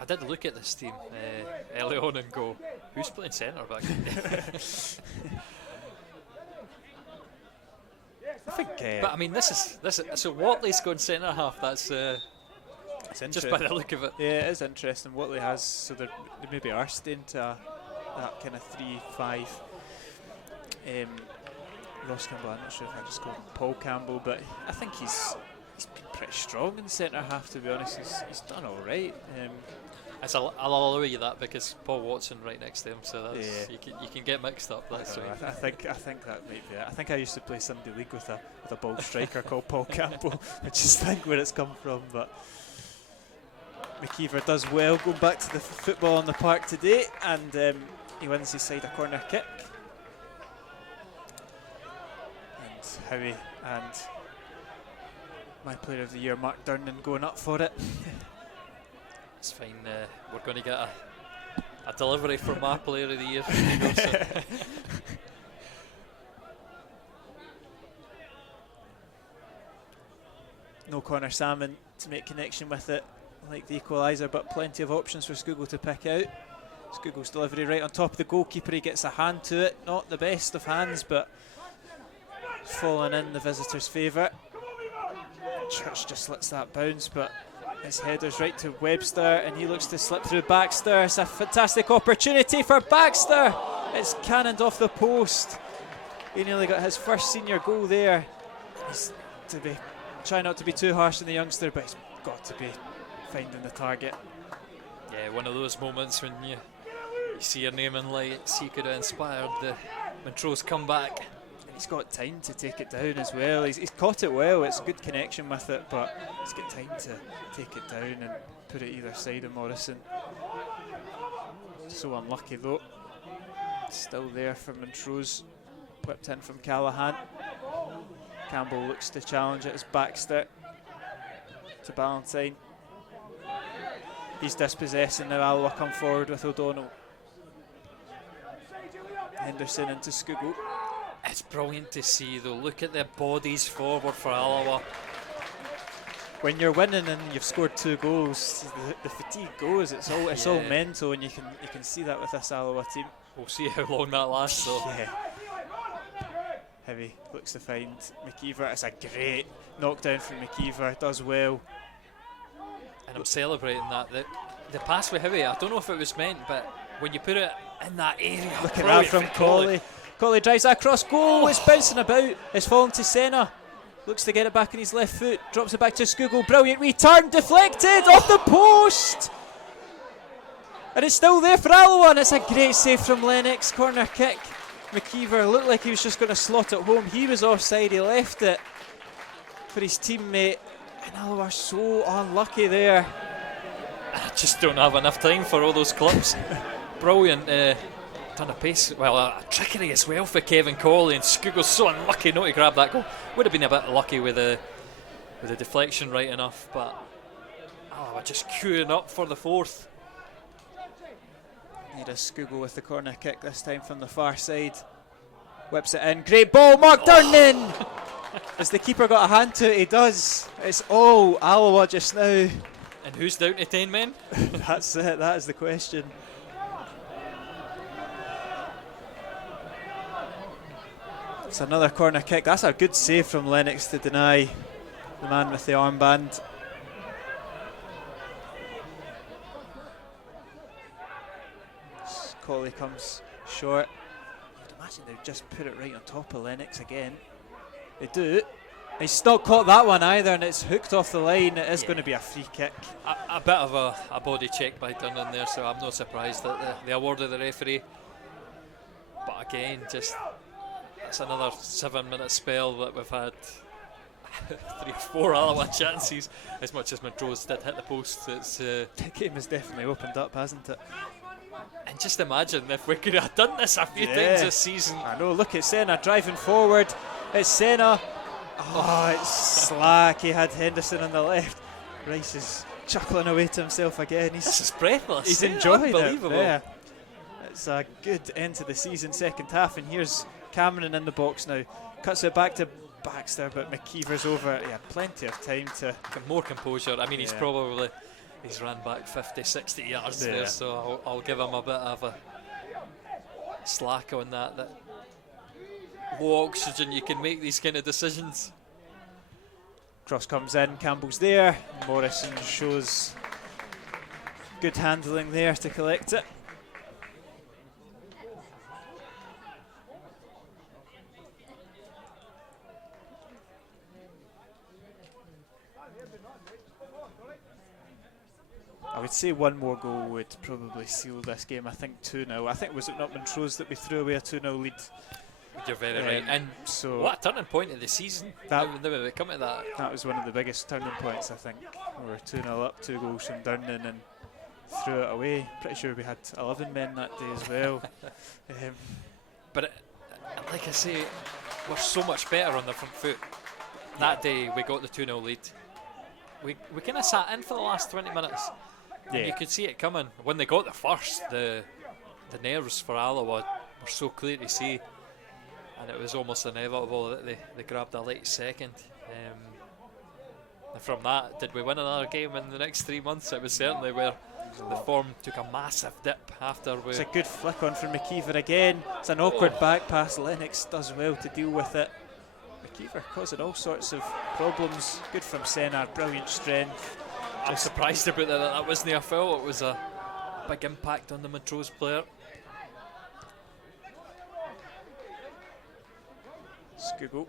I did look at this team early on and go, who's playing centre back? I think, but I mean, this is so Watley's going centre half. That's just by the look of it. Yeah, it is interesting. Watley has, so they maybe are staying to that kind of 3-5. Ross Campbell, I'm not sure if I just called him Paul Campbell, but I think he's been pretty strong in centre half, to be honest. He's done all right. I'll allow you that because Paul Watson right next to him, so that's, you can get mixed up. That's right. I think that might be it. I think I used to play Sunday League with a bald striker called Paul Campbell, which is think where it's come from. But McKeever does well going back to the football on the park today, and he wins his side a corner kick. And Howie and my player of the year, Mark Durnan, going up for it. It's fine. We're going to get a delivery from my player of the year. No Connor Salmon to make connection with it, like the equaliser, but plenty of options for Scougall to pick out. Scougall's delivery right on top of the goalkeeper. He gets a hand to it. Not the best of hands, but falling in the visitors' favour. Church just lets that bounce, but his header's right to Webster, and he looks to slip through Baxter. It's a fantastic opportunity for Baxter. It's cannoned off the post. He nearly got his first senior goal there. He's to be try not to be too harsh on the youngster, but he's got to be finding the target. Yeah, one of those moments when you see your name in lights. He could have inspired the Montrose comeback. He's got time to take it down as well. He's caught it well. It's a good connection with it, but he's got time to take it down and put it either side of Morrison. So unlucky though. Still there for Montrose. Whipped in from Callahan. Campbell looks to challenge it as Baxter to Ballantyne. He's dispossessing now. Alloa come forward with O'Donnell. Henderson into Scougall. It's brilliant to see though. Look at the bodies forward for Alloa. When you're winning and you've scored 2 goals, the fatigue goes. It's all mental, and you can see that with this Alloa team. We'll see how long that lasts though. Yeah. Heavy looks to find McKeever. It's a great knockdown from McKeever. Does well. And I'm celebrating that. The pass with Heavy, I don't know if it was meant, but when you put it in that area. Look at that from Colley. Colley drives that across goal. It's bouncing about. It's fallen to Senna. Looks to get it back on his left foot. Drops it back to Scougall. Brilliant return. Deflected off the post. And it's still there for Alloa. And it's a great save from Lennox. Corner kick. McKeever looked like he was just going to slot it home. He was offside. He left it for his teammate. And Alloa are so unlucky there. I just don't have enough time for all those clips. Brilliant ton of pace. Well, trickery as well for Kevin Cawley, and Scoogle's so unlucky not to grab that goal. Would have been a bit lucky with the deflection right enough, but we're just queuing up for the fourth. Need a Scoogle with the corner kick this time from the far side. Whips it in. Great ball, Mark Durnan! Has the keeper got a hand to it? He does. It's all Alloa just now. And who's down to 10 men? That's it. That is the question. It's another corner kick. That's a good save from Lennox to deny the man with the armband. Colley comes short. I'd imagine they'd just put it right on top of Lennox again. They do. He's not caught that one either, and it's hooked off the line. It is going to be a free kick. A bit of a body check by Durnan there, so I'm not surprised that they awarded the referee. But again, just it's another 7-minute spell that we've had 3 or 4 Alloa chances. As much as Montrose did hit the post, it's the game has definitely opened up, hasn't it? And just imagine if we could have done this a few times this season. I know, look at Senna driving forward. It's Senna. Oh, it's slack. He had Henderson on the left. Rice is chuckling away to himself again. This is breathless. He's enjoying Unbelievable. it. Yeah. It's a good end to the season, second half. And here's Cameron in the box now. Cuts it back to Baxter, but McKeever's over. Yeah, plenty of time to get more composure. I mean, he's ran back 50, 60 yards there, so I'll give him a bit of a slack on that. Low oxygen, you can make these kind of decisions. Cross comes in, Campbell's there. Morrison shows good handling there to collect it. I would say one more goal would probably seal this game. I think 2-0. I think, was it not Montrose that we threw away a 2-0 lead? You're very right. And so what a turning point of the season. Now we come to that. That was one of the biggest turning points, I think. We were 2-0 up, 2 goals from Durnan, and threw it away. Pretty sure we had 11 men that day as well. But like I say, we're so much better on the front foot. That day we got the 2-0 lead. We kind of sat in for the last 20 minutes. And you could see it coming. When they got the first, the nerves for Alloa were so clear to see. And it was almost inevitable that they grabbed a late second. And from that, did we win another game in the next 3 months? It was certainly where the form took a massive dip after we... It's a good flick on from McKeever again. It's an awkward back pass. Lennox does well to deal with it. McKeever causing all sorts of problems. Good from Senna, brilliant strength. I'm surprised about that. That wasn't a foul. It was a big impact on the Montrose player. Scoogle.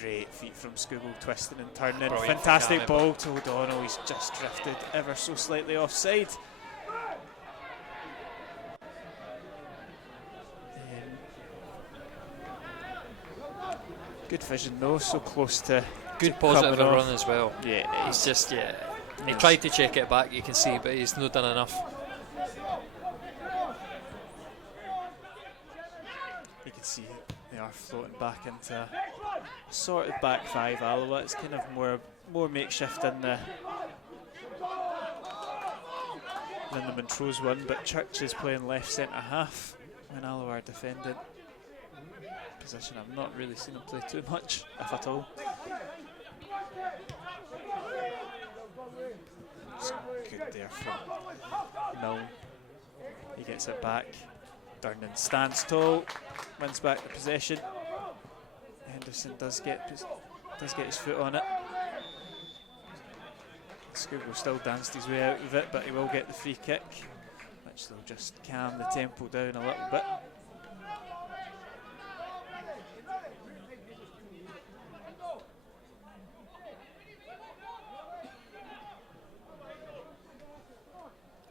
Great feet from Scoogle, twisting and turning. Brilliant. Fantastic ball to O'Donnell. He's just drifted ever so slightly offside. Good vision though, so close to good positive off. Run as well. Yeah, he's just he tried to check it back, you can see, but he's not done enough. You can see they are floating back into a sort of back five. Alloa, it's kind of more makeshift than the Montrose one, but Church is playing left centre half when Alloa are defending. Position I've not really seen him play too much, if at all. It's good there from Milne. He gets it back. Durnan stands tall, wins back the possession. Henderson does get his foot on it. Scoogle still danced his way out of it, but he will get the free kick, which will just calm the tempo down a little bit.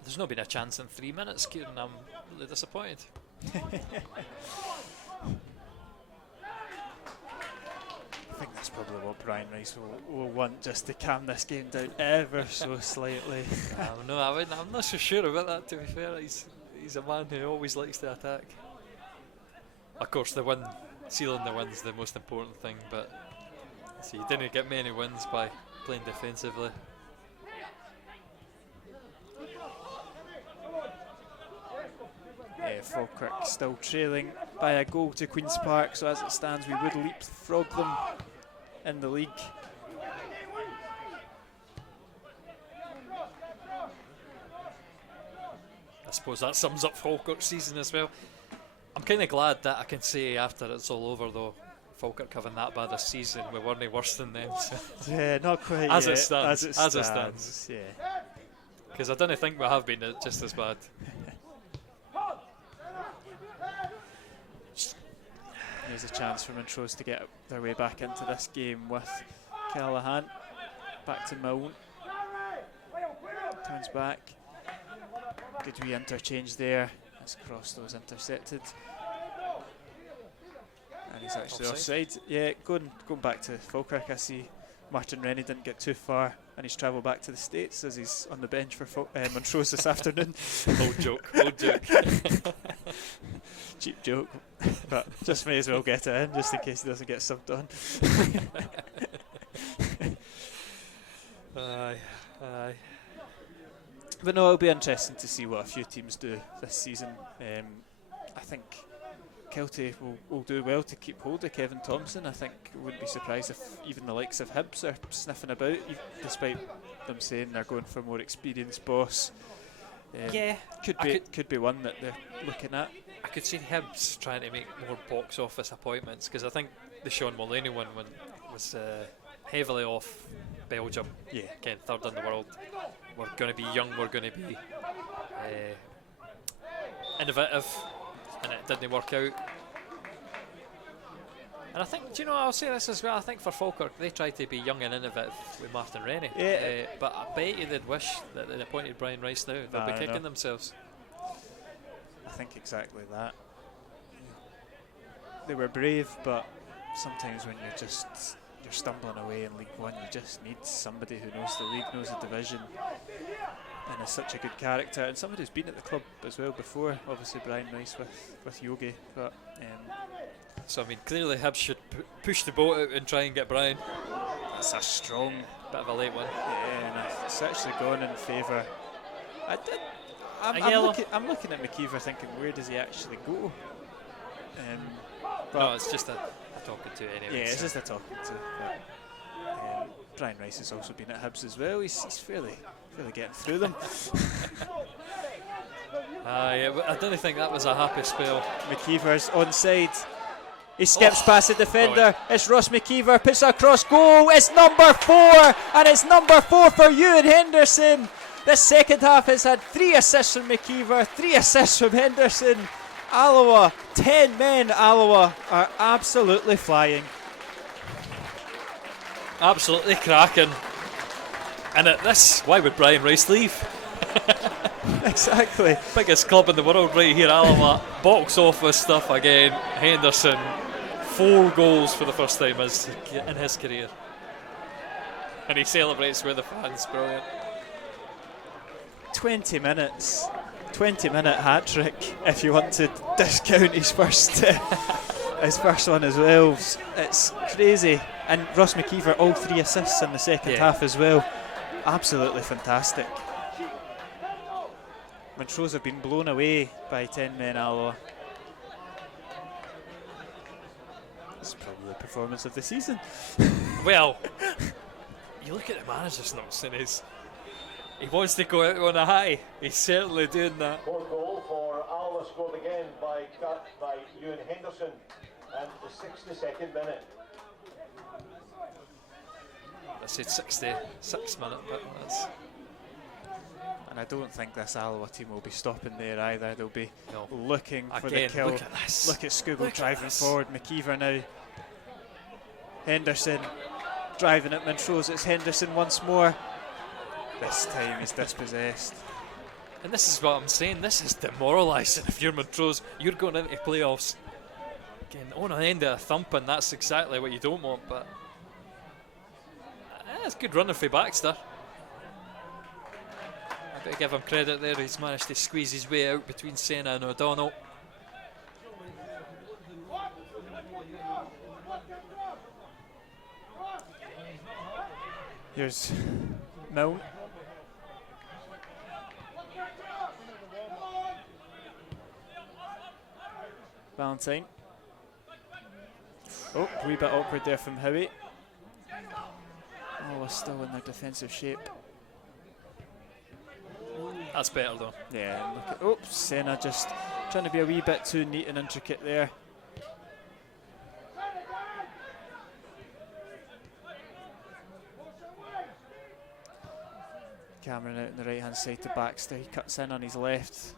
There's not been a chance in 3 minutes, Kieran. I'm really disappointed. I think that's probably what Brian Rice will want, just to calm this game down ever so slightly. I'm not so sure about that, to be fair. He's a man who always likes to attack. Of course, sealing the win's the most important thing, but see, you didn't get many wins by playing defensively. Falkirk still trailing by a goal to Queen's Park, so as it stands we would leapfrog them in the league. I suppose that sums up Falkirk's season as well. I'm kind of glad that I can say after it's all over though, Falkirk having that bad a season, we weren't worse than them. So. Yeah, not quite as yet. It stands, as it stands. Yeah. Because I don't think we have been just as bad. There's a chance for Montrose to get their way back into this game with Callahan. Back to Milne. Turns back. Good wee interchange there. This cross that was intercepted. And he's actually offside. Yeah, going back to Falkirk, I see Martin Rennie didn't get too far and he's travelled back to the States as he's on the bench for Montrose this afternoon. Old joke. Cheap joke, but just may as well get it in just in case he doesn't get subbed on. Aye. But no, it'll be interesting to see what a few teams do this season. I think Kelty will do well to keep hold of Kevin Thompson. I think I wouldn't be surprised if even the likes of Hibs are sniffing about, despite them saying they're going for a more experienced boss. Could be one that they're looking at. I could see Hibs trying to make more box office appointments, because I think the Sean Mullaney one was heavily off Belgium. Yeah. Again, third in the world. We're going to be young, we're going to be innovative, and it didn't work out. And I think, I'll say this as well, I think for Falkirk, they tried to be young and innovative with Martin Rennie. Yeah. But I bet you they'd wish that they'd appointed Brian Rice now. They'll be kicking themselves. I think exactly that. They were brave, but sometimes when you're stumbling away in League One, you just need somebody who knows the league, knows the division, and is such a good character, and somebody who's been at the club as well before. Obviously Brian Rice with Yogi, but so I mean, clearly Hibs should push the boat out and try and get Brian. That's a strong bit of a late one. Yeah, and it's actually gone in favour. I'm looking at McKeever thinking, where does he actually go? But no, it's just a talking to anyway. Yeah, it's just a talking to. But, Brian Rice has also been at Hibs as well. He's fairly getting through them. Yeah, but I don't think that was a happy spell. McKeever's onside. He skips past the defender. It's Ross McKeever, puts it across goal. It's number 4, and it's number 4 for Ewan Henderson. This second half has had 3 assists from McKeever, 3 assists from Henderson. Alloa, 10 men, Alloa are absolutely flying. Absolutely cracking. And at this, why would Brian Rice leave? Exactly. Biggest club in the world right here, Alloa. Box office stuff again. Henderson, 4 goals for the first time in his career. And he celebrates with the fans, brilliant. 20 minutes. 20-minute hat-trick if you want to discount his first one as well. It's crazy. And Ross McKeever, all 3 assists in the second half as well. Absolutely fantastic. Montrose have been blown away by 10 men Alloa. It's probably the performance of the season. Well, you look at the manager's notes and he wants to go out on a high. He's certainly doing that. Fourth goal for Alloa, scored again by Ewan Henderson, and the 62nd minute. I said 66 minute, but that's... And I don't think this Alloa team will be stopping there either. They'll be looking for the kill. Look at this. Look at Scoogle driving forward. McKeever now. Henderson driving at Montrose. It's Henderson once more. This time he's dispossessed. And this is what I'm saying. This is demoralising. If you're Montrose, you're going into playoffs. Again, on the end of a thumping, that's exactly what you don't want. But it's good running for Baxter. I've got to give him credit there. He's managed to squeeze his way out between Senna and O'Donnell. Here's Milne. Valentine. Oh, a wee bit awkward there from Howie. Oh, we're still in their defensive shape. That's better though. Yeah, look at, oops, Senna just trying to be a wee bit too neat and intricate there. Cameron out on the right hand side to Baxter. He cuts in on his left,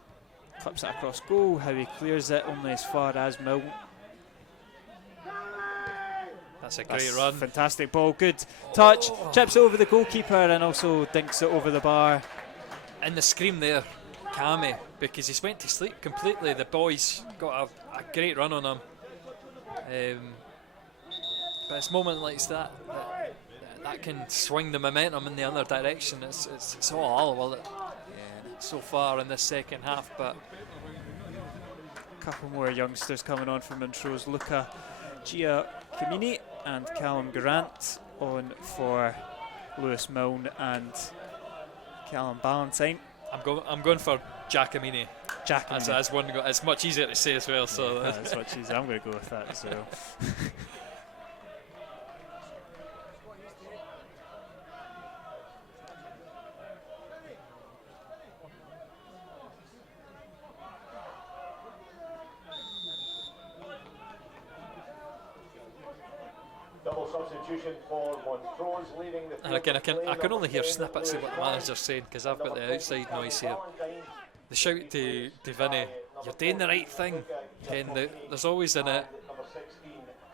clips it across goal. How he clears it only as far as Milton. That's a great run. Fantastic ball, good touch, chips it over the goalkeeper and also dinks it over the bar. And the scream there, Cammy, because he's went to sleep completely. The boys got a great run on him. But it's moments like that can swing the momentum in the other direction. It's all Alloa so far in this second half, but a couple more youngsters coming on from Montrose. Luca Giacomini and Callum Grant on for Lewis Milne and Callum Ballantyne. I'm going for Giacomini. That's one. It's much easier to say as well. So yeah, that's much easier. I'm going to go with that as well. Double substitution for Montrose, leaving the field. And again, I can only hear snippets of what the manager's saying because I've got the outside noise here. The shout to Vinny, "You're doing the right thing." And there's always in it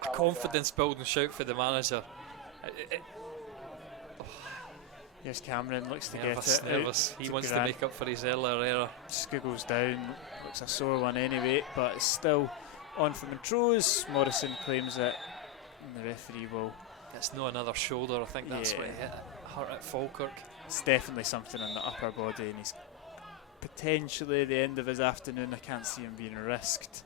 a confidence building shout for the manager. Here's Cameron, looks to Nervous. get it. He wants to make up for his earlier error. Squiggles down, looks a sore one anyway, but it's still on for Montrose. Morrison claims it, and the referee will. It's not another shoulder. I think that's what hurt at Falkirk. It's definitely something on the upper body, and he's potentially the end of his afternoon. I can't see him being risked.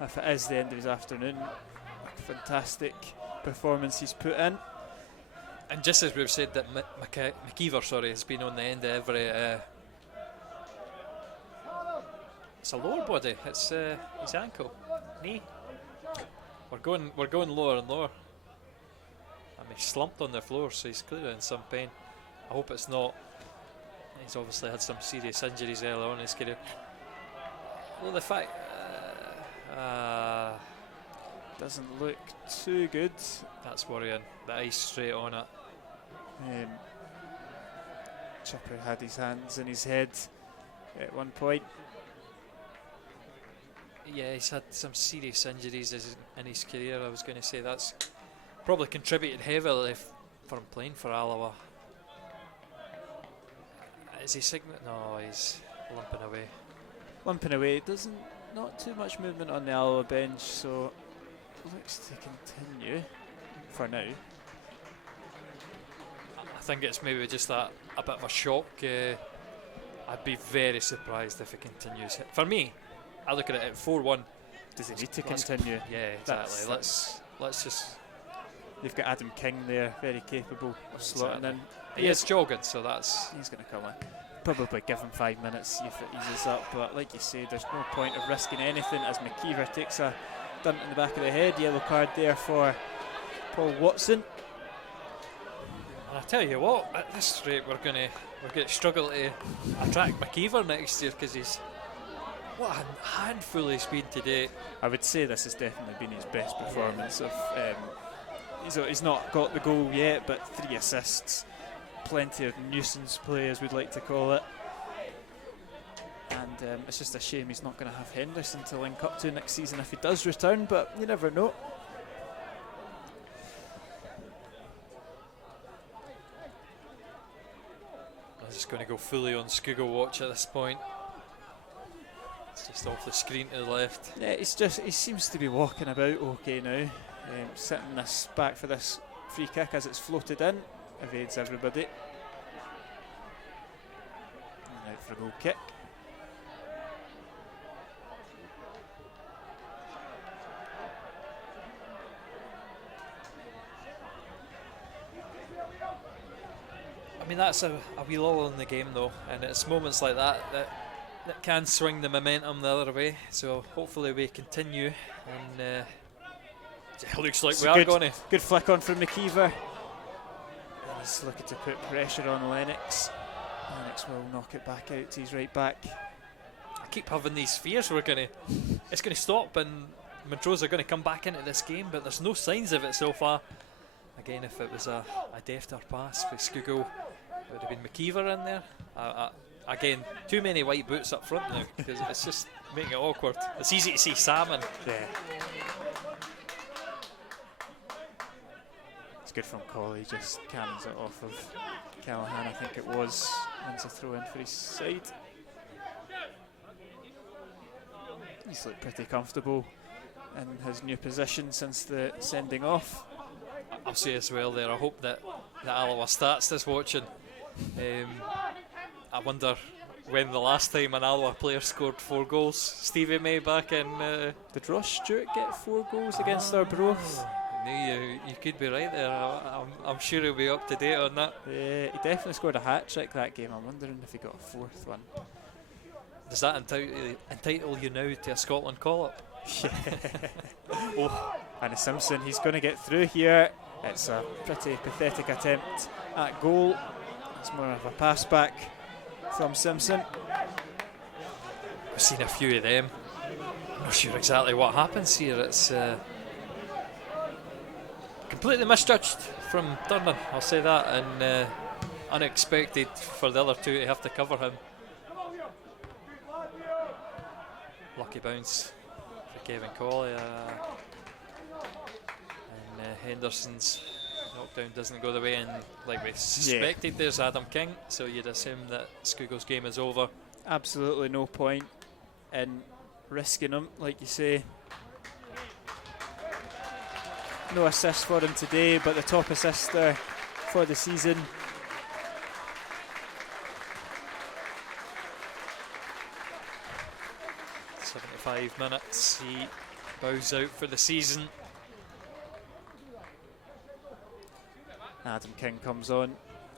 If it is the end of his afternoon, a fantastic performance he's put in. And just as we've said that McKeever, has been on the end of every. It's a lower body. It's his ankle, knee. We're going lower and lower. I mean, he's slumped on the floor, so he's clearly in some pain. I hope it's not. He's obviously had some serious injuries early on in his career. Well, the fact doesn't look too good. That's worrying. The ice straight on it. Chipper had his hands in his head at one point. Yeah, he's had some serious injuries in his career. I was going to say that's probably contributed heavily for him playing for Alloa. Is he sick? No, he's limping away. Limping away. Not too much movement on the Alloa bench, so looks to continue for now. I think it's maybe just a bit of a shock. I'd be very surprised if it continues. For me, I look at it at 4-1. Does it need to continue? Yeah, exactly. Let's just. They've got Adam King there, very capable of slotting in. He is jogging, so he's going to come in. Probably give him 5 minutes, see if it eases up. But like you say, there's no point of risking anything as McKeever takes a dump in the back of the head. Yellow card there for Paul Watson. And I tell you what, at this rate, we're going to struggle to attract McKeever next year because what a handful he's been today. I would say this has definitely been his best performance of. He's not got the goal yet, but 3 assists, plenty of nuisance play, as we'd like to call it. And it's just a shame he's not going to have Henderson to link up to next season if he does return, but you never know. I'm just going to go fully on Skugel watch at this point. It's just off the screen to the left. Yeah, he seems to be walking about okay now. Sitting this back for this free kick as it's floated in, evades everybody. And out for a goal kick. mean, that's a wee lull in the game though, and it's moments like that that can swing the momentum the other way. So hopefully we continue, and it looks like we are going to. Good flick on from McKeever. He's looking to put pressure on Lennox. Lennox will knock it back out to his right back. I keep having these fears it's going to stop and Montrose are going to come back into this game, but there's no signs of it so far. Again, if it was a defter pass with Scougall, it would have been McKeever in there. Again, too many white boots up front now, because it's just making it awkward. It's easy to see Salmon. Yeah. It's good from Colley, just cannons it off of Callahan, I think it was. Wins a throw in for his side. He's looked pretty comfortable in his new position since the sending off. I'll say as well there, I hope that Alloa Stats is watching. I wonder when the last time an Alloa player scored 4 goals. Stevie May back in... Did Ross Stewart get 4 goals against Arbroath? You could be right there. I'm sure he'll be up to date on that. Yeah, he definitely scored a hat-trick that game. I'm wondering if he got a 4th one. Does that entitle you now to a Scotland call-up? Yeah. Oh, and Simpson, he's going to get through here. It's a pretty pathetic attempt at goal. It's more of a pass back from Simpson. We've seen a few of them. I'm not sure exactly what happens here. It's completely misjudged from Durnan, I'll say that, and unexpected for the other two to have to cover him. Lucky bounce for Kevin Colley, and Henderson's knockdown doesn't go the way, and like we suspected, there's Adam King, so you'd assume that Scoogall's game is over. Absolutely no point in risking him, like you say. No assist for him today, but the top assister for the season. "75 minutes, he bows out for the season." Adam King comes on.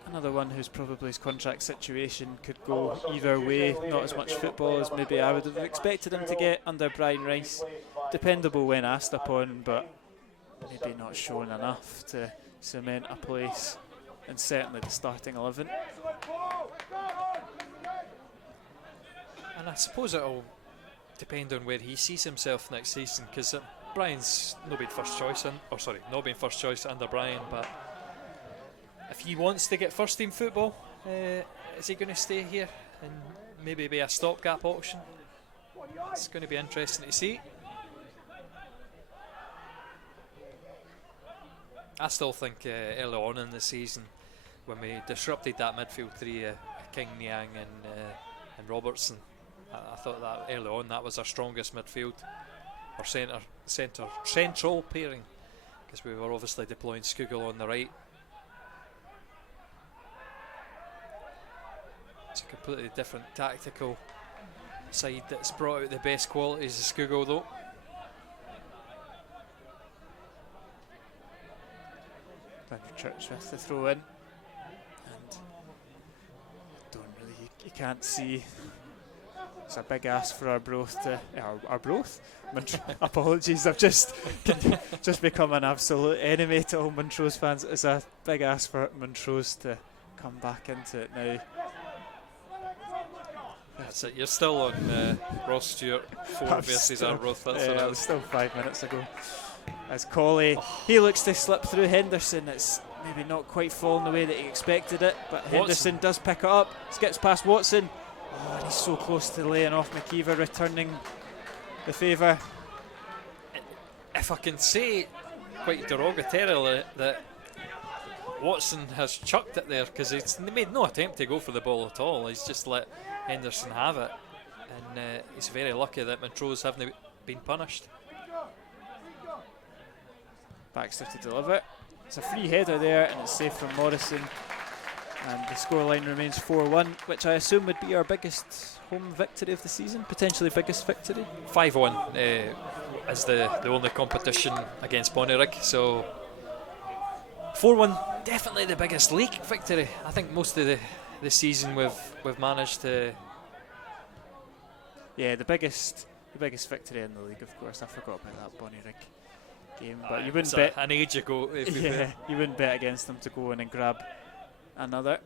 Another one who's probably his contract situation could go either way. Not as much football as maybe I would have expected him to get under Brian Rice. Dependable when asked upon, but maybe not shown enough to cement a place in certainly the starting 11. And I suppose it'll depend on where he sees himself next season, because Brian's not been first choice, not been first choice under Brian, but if he wants to get first team football, is he going to stay here and maybe be a stopgap option? It's going to be interesting to see. I still think early on in the season, when we disrupted that midfield three, King, Niang and Robertson, I thought that early on that was our strongest midfield, or central pairing, because we were obviously deploying Scoogall on the right. It's a completely different tactical side that's brought out the best qualities of Scoogall though. Church with the throw in, and you can't see. It's a big ask for Arbroath to apologies, I've just become an absolute enemy to all Montrose fans. It's a big ask for Montrose to come back into it now. That's it, you're still on Ross Stewart 4 versus Arbroath. That's what it was. Still 5 minutes ago. As Colley, he looks to slip through Henderson. It's maybe not quite fallen the way that he expected it, but Henderson does pick it up, skips past Watson. Oh, and he's so close to laying off McKeever, returning the favour. If I can say quite derogatorily that Watson has chucked it there, because he's made no attempt to go for the ball at all. He's just let Henderson have it, and he's very lucky that Montrose haven't been punished. Baxter to deliver. It's a free header there, and it's safe from Morrison. And the scoreline remains 4-1, which I assume would be our biggest home victory of the season, potentially biggest victory. 5-1 is the only competition against Bonnyrigg, so 4-1 definitely the biggest league victory. I think most of the season we've managed to. Yeah, the biggest victory in the league, of course. I forgot about that Bonnyrigg game, but you wouldn't bet an age ago. If yeah, you wouldn't bet against them to go in and grab another.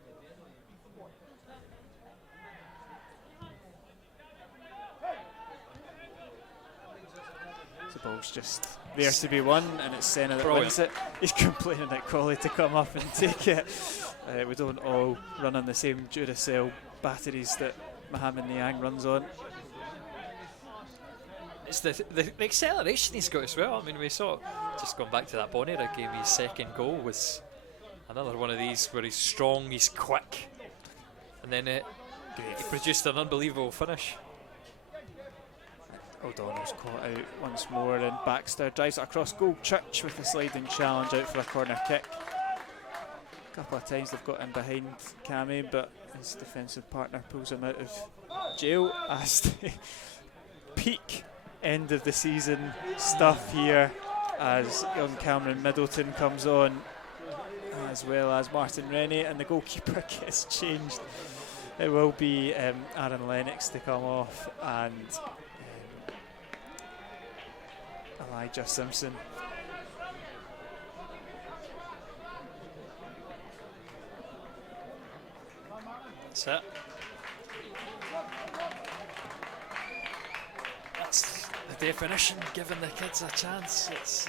The ball's just there to be won, and it's Senna that wins it. He's complaining at Colley to come up and take it. We don't all run on the same Duracell batteries that Mohamed Niang runs on. It's the acceleration he's got as well. I mean, we saw, just going back to that Bonnyrigg game, his second goal was another one of these where he's strong, he's quick, and then he produced an unbelievable finish. O'Donnell's caught out once more, and Baxter drives it across goal. Church with a sliding challenge out for a corner kick. A couple of times they've got in behind Cammy, but his defensive partner pulls him out of jail. As the peak end of the season stuff here, as young Cameron Middleton comes on, as well as Martin Rennie, and the goalkeeper gets changed. It will be Aaron Lennox to come off, and Elijah Simpson. That's it. That's the definition, giving the kids a chance. It's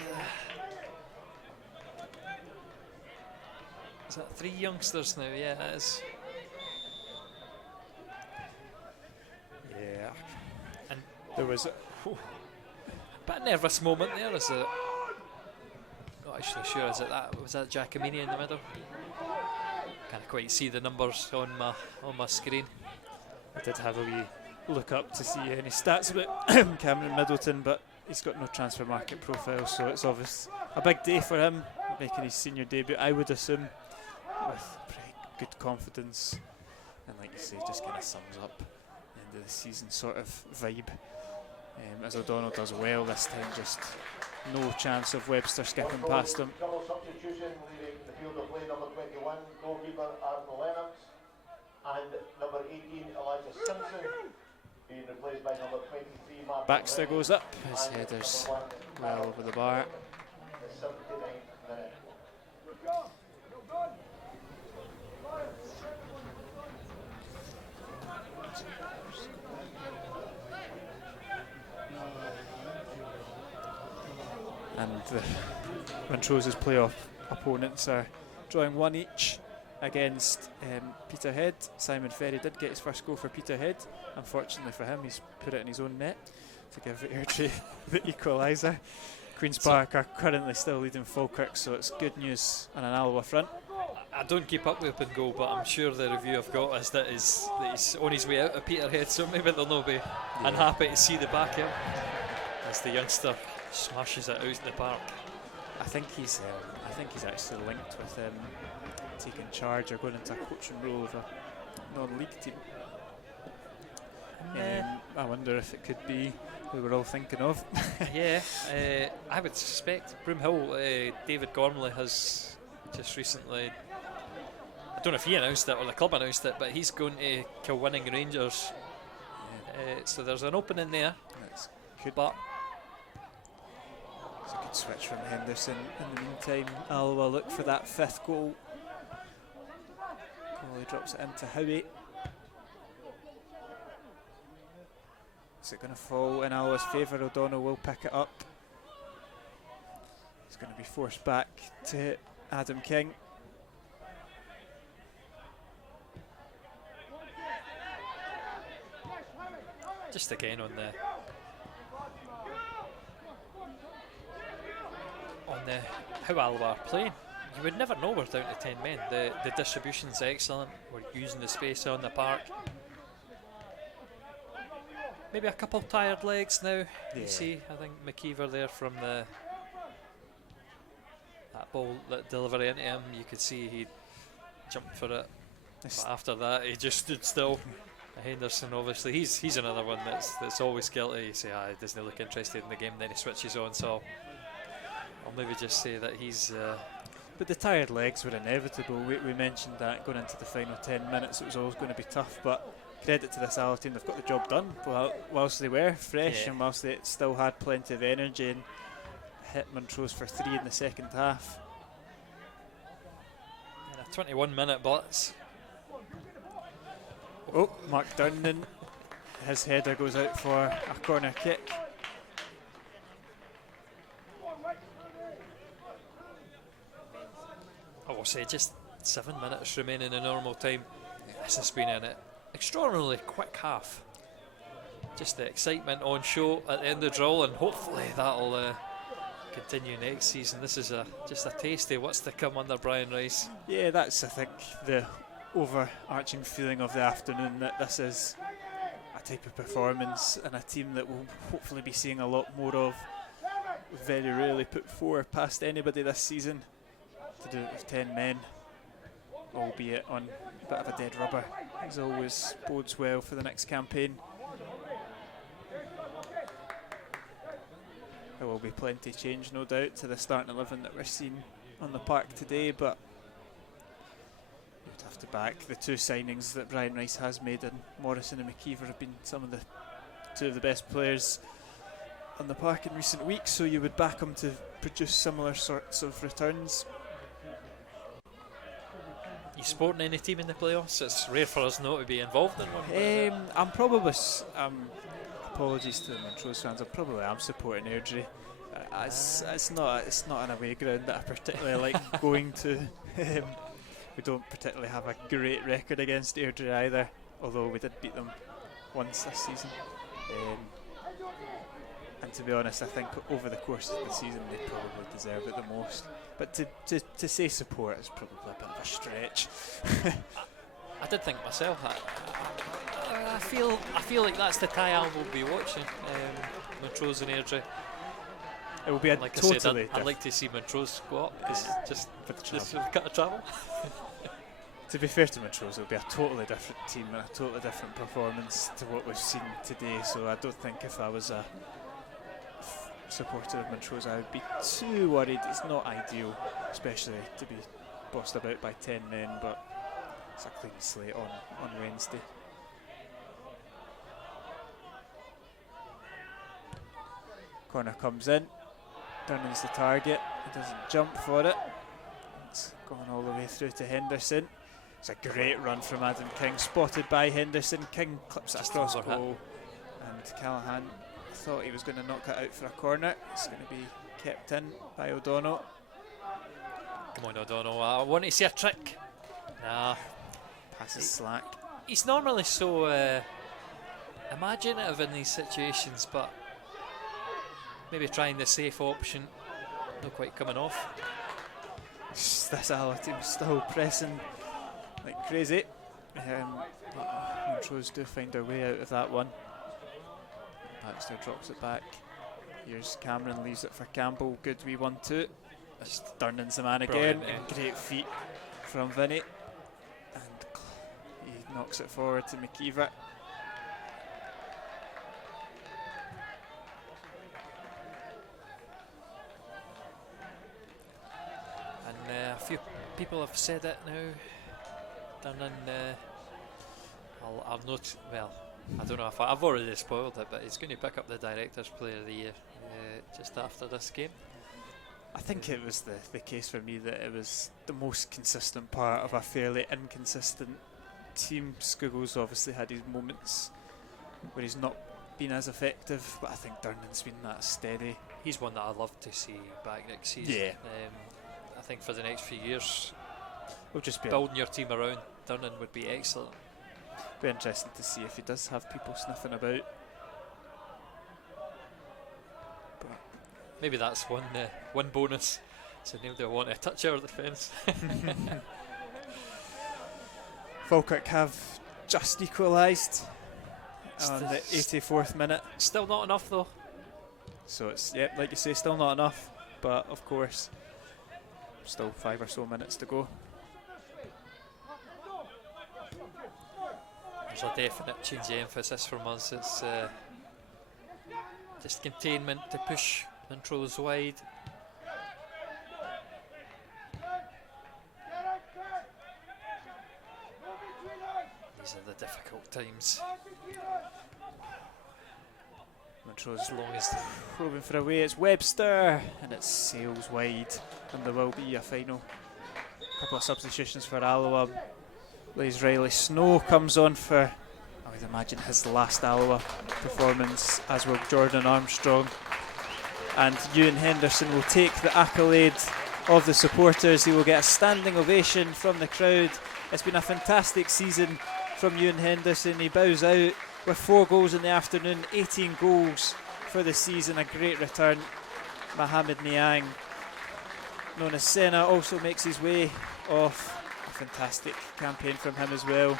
is that 3 youngsters now? Yeah, it is. Yeah. And there was a bit nervous moment there. Is it? Not actually sure. Is it that? Was that Giacomini in the middle? Can't quite see the numbers on my screen. I did have a wee look up to see any stats about Cameron Middleton, but he's got no transfer market profile, so it's obvious a big day for him, making his senior debut, I would assume, with pretty good confidence, and like you say, just kind of sums up the end of the season sort of vibe. As O'Donnell does well this time, just no chance of Webster skipping past him. Double substitution, leaving the field of play, number 21, goalkeeper Aaron Lennox, and number 18, Elijah Simpson, being replaced by number 23, Martin Baxter Rennie, goes up, his header's well over the bar. the 79th minute. And the Montrose's playoff opponents are drawing 1 each against Peterhead. Simon Ferry did get his first goal for Peterhead. Unfortunately for him, he's put it in his own net to give Airdrie the equaliser. Queen's Park are currently still leading Falkirk, so it's good news on an Alloa front. I don't keep up with open goal, but I'm sure the review I've got is that he's on his way out of Peterhead, so maybe they'll not be unhappy to see the back end as the youngster smashes it out in the park. I think he's actually linked with taking charge or going into a coaching role of a non-league team. I wonder if it could be who we're all thinking of. Yeah, I would suspect Broomhill. David Gormley has just recently, I don't know if he announced it or the club announced it, but he's going to Kilwinning Rangers. So there's an opening there. That's good. But it's a good switch from Henderson. In the meantime, Alloa look for that 5th goal. He drops it into Howie. Is it going to fall in Alloa's favour? O'Donnell will pick it up. It's going to be forced back to Adam King. just again on the how Alloa are playing. You would never know we're down to 10 men. The distribution's excellent. We're using the space on the park. Maybe a couple tired legs now. Yeah. You see, I think McKeever there from that ball, that delivery into him. You could see he jumped for it, but after that he just stood still. Henderson, obviously, he's another one that's always guilty. You say, he doesn't look interested in the game, then he switches on. So I'll maybe just say that he's But the tired legs were inevitable. We mentioned that going into the final 10 minutes it was always going to be tough, but credit to this Alloa team, they've got the job done whilst they were fresh and whilst they still had plenty of energy, and hit Montrose for 3 in the second half. And a 21-minute blitz. Oh, Mark Downan, his header goes out for a corner kick. I will say just 7 minutes remaining in normal time. This has been an extraordinarily quick half. Just the excitement on show at the end of the drill, and hopefully that'll continue next season. This is just a taste of what's to come under Brian Rice. Yeah, that's, I think, the overarching feeling of the afternoon, that this is a type of performance and a team that we'll hopefully be seeing a lot more of. Very rarely put 4 past anybody this season. To do it with 10 men, albeit on a bit of a dead rubber, as always bodes well for the next campaign. There will be plenty change, no doubt, to the starting 11 that we're seeing on the park today, but you'd have to back the 2 signings that Brian Rice has made, and Morrison and McKeever have been some of the 2 of the best players on the park in recent weeks, so you would back them to produce similar sorts of returns. You supporting any team in the playoffs? It's rare for us not to be involved in one. I'm probably, apologies to the Montrose fans, I'm supporting Airdrie. It's not an away ground that I particularly like going to. We don't particularly have a great record against Airdrie either, although we did beat them once this season. And to be honest, I think over the course of the season they probably deserve it the most. But to say support is probably a bit of a stretch. I did think myself. I feel like that's the tie I will be watching. Montrose and Airdrie. It will be a like totally. I said, I'd like to see Montrose go up, just for the cut of travel. To be fair to Montrose, it'll be a totally different team and a totally different performance to what we've seen today. So I don't think if I was a supporter of Montrose I would be too worried. It's not ideal, especially to be bossed about by 10 men, but it's a clean slate on Wednesday. Corner comes in, Durnan's the target, he doesn't jump for it. It's going all the way through to Henderson. It's a great run from Adam King, spotted by Henderson. King clips it across goal, and Callahan thought he was going to knock it out for a corner. It's going to be kept in by O'Donnell. Come on, O'Donnell, I want to see a trick. Nah. Passes slack. He's normally so imaginative in these situations, but maybe trying the safe option, not quite coming off. This Alloa team still pressing like crazy. Montrose do find their way out of that one. Baxter drops it back. Here's Cameron, leaves it for Campbell. Good wee 1-2. Durnan's the man again. Great feet from Vinny. And he knocks it forward to McKeever. And a few people have said it now. Durnan, I'll note, well, I don't know if I've already spoiled it, but he's going to pick up the Director's Player of the Year just after this game. I think it was the case for me that it was the most consistent part of a fairly inconsistent team. Squiggles obviously had his moments where he's not been as effective, but I think Durnan's been that steady. He's one that I'd love to see back next season. Yeah. I think for the next few years, We'll just be building your team around Durnan would be excellent. Be interesting to see if he does have people sniffing about. But maybe that's one bonus. So nobody will want to touch our defence. Falkirk have just equalised on the 84th minute. Still not enough though. So it's, yep, like you say, still not enough. But of course, still 5 or so minutes to go. There's a definite change of emphasis from us. It's just containment to push Montrose wide. These are the difficult times. Montrose as long as probing for a way. It's Webster, and it sails wide, and there will be a final. Couple of substitutions for Alloa. Blaze Riley Snow comes on for, I would imagine, his last Alloa performance, as will Jordan Armstrong. And Ewan Henderson will take the accolade of the supporters. He will get a standing ovation from the crowd. It's been a fantastic season from Ewan Henderson. He bows out with 4 goals in the afternoon, 18 goals for the season, a great return. Mohamed Niang, known as Senna, also makes his way off. A fantastic campaign from him as well.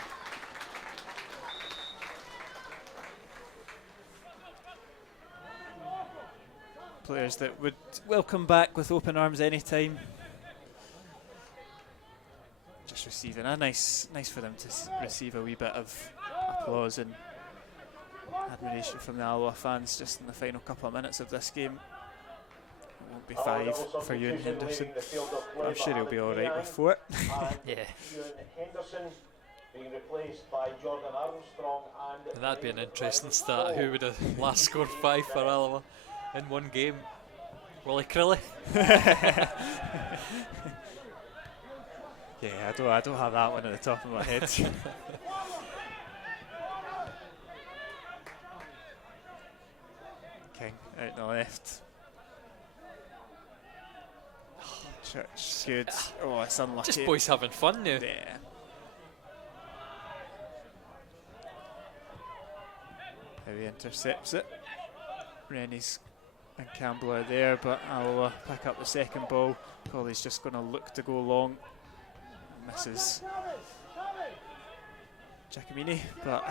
Players that would welcome back with open arms anytime. Just receiving a nice for them to receive a wee bit of applause and admiration from the Alloa fans just in the final couple of minutes of this game. It won't be 5 for Ewan Henderson. I'm sure he'll be alright with 4. Yeah. Ewan Henderson being replaced by Jordan Armstrong. And that'd be an interesting stat. Who would have last scored 5 for Alloa in one game? Willie Crilly? Yeah, I don't have that one at the top of my head. King out on the left. Church, good. Oh, it's unlucky. Just boys having fun now. Yeah. How he intercepts it. Rennie's and Campbell are there, but Alloa pick up the second ball. Colley's just going to look to go long. Misses Giacomini, but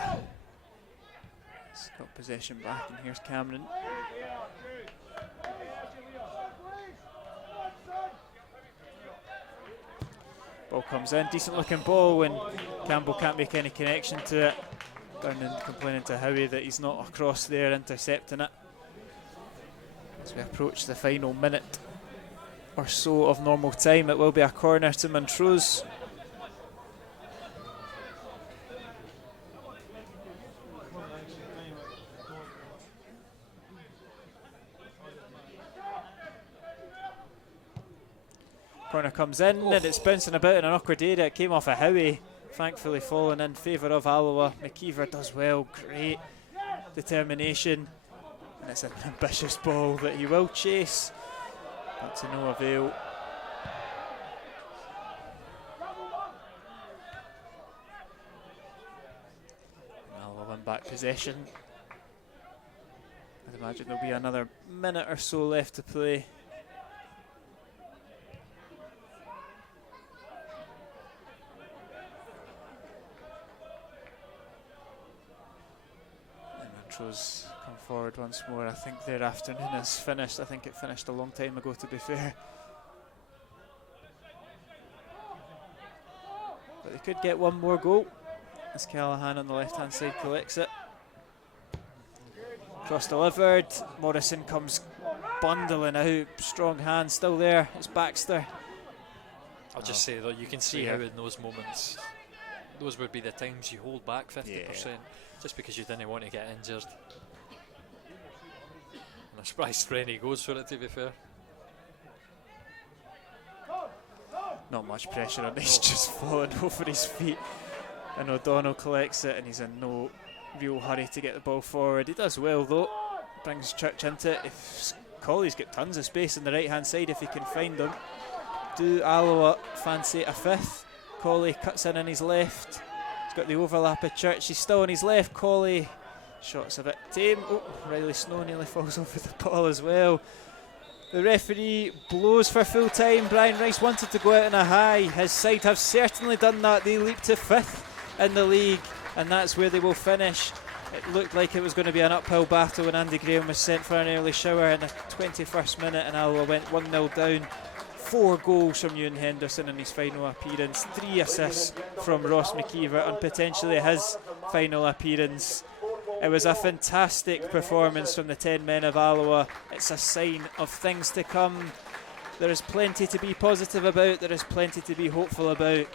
he's got possession back, and here's Cameron. Ball comes in, decent looking ball, and Campbell can't make any connection to it. Down and complaining to Howie that he's not across there intercepting it. As we approach the final minute or so of normal time, it will be a corner to Montrose. Corner comes in, and it's bouncing about in an awkward area. It came off a Howie, thankfully falling in favour of Alloa. McKeever does well, great determination, and it's an ambitious ball that he will chase, but to no avail. Alloa win back possession. I'd imagine there'll be another minute or so left to play. Montrose come forward once more. I think their afternoon is finished. I think it finished a long time ago, to be fair. But they could get one more goal as Callahan on the left hand side collects it. Cross delivered. Morrison comes bundling out. Strong hand still there. It's Baxter. I'll just say though, you can see how in those moments, those would be the times you hold back 50%, just because you didn't want to get injured. And I'm surprised Rennie goes for it, to be fair. Not much pressure on this, just falling over his feet. And O'Donnell collects it, and he's in no real hurry to get the ball forward. He does well though, brings Church into it. If Colley's got tons of space on the right hand side if he can find them. Do Alloa fancy a fifth? Colley cuts in on his left. He's got the overlap of Church. He's still on his left. Colley shot's a bit tame. Oh, Riley Snow nearly falls over the ball as well. The referee blows for full time. Brian Rice wanted to go out on a high. His side have certainly done that. They leap to 5th in the league, and that's where they will finish. It looked like it was going to be an uphill battle when Andy Graham was sent for an early shower in the 21st minute, and Alloa went 1-0 down. 4 goals from Ewan Henderson in his final appearance, 3 assists from Ross McKeever on potentially his final appearance. It was a fantastic performance from the 10 men of Alloa. It's a sign of things to come. There is plenty to be positive about, there is plenty to be hopeful about.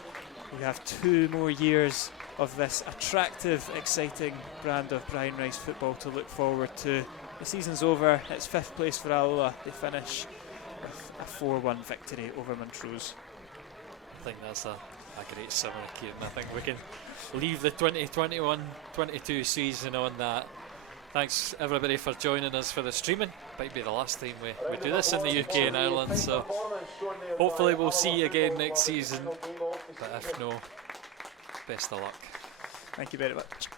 We have 2 more years of this attractive, exciting brand of Brian Rice football to look forward to. The season's over, it's 5th place for Alloa. They finish with a 4-1 victory over Montrose. I think that's a great summary, Kieran. I think we can leave the 2021-22 season on that. Thanks everybody for joining us for the streaming. Might be the last time we do this in the UK and Ireland, so hopefully we'll see you again next season, but if no, best of luck. Thank you very much.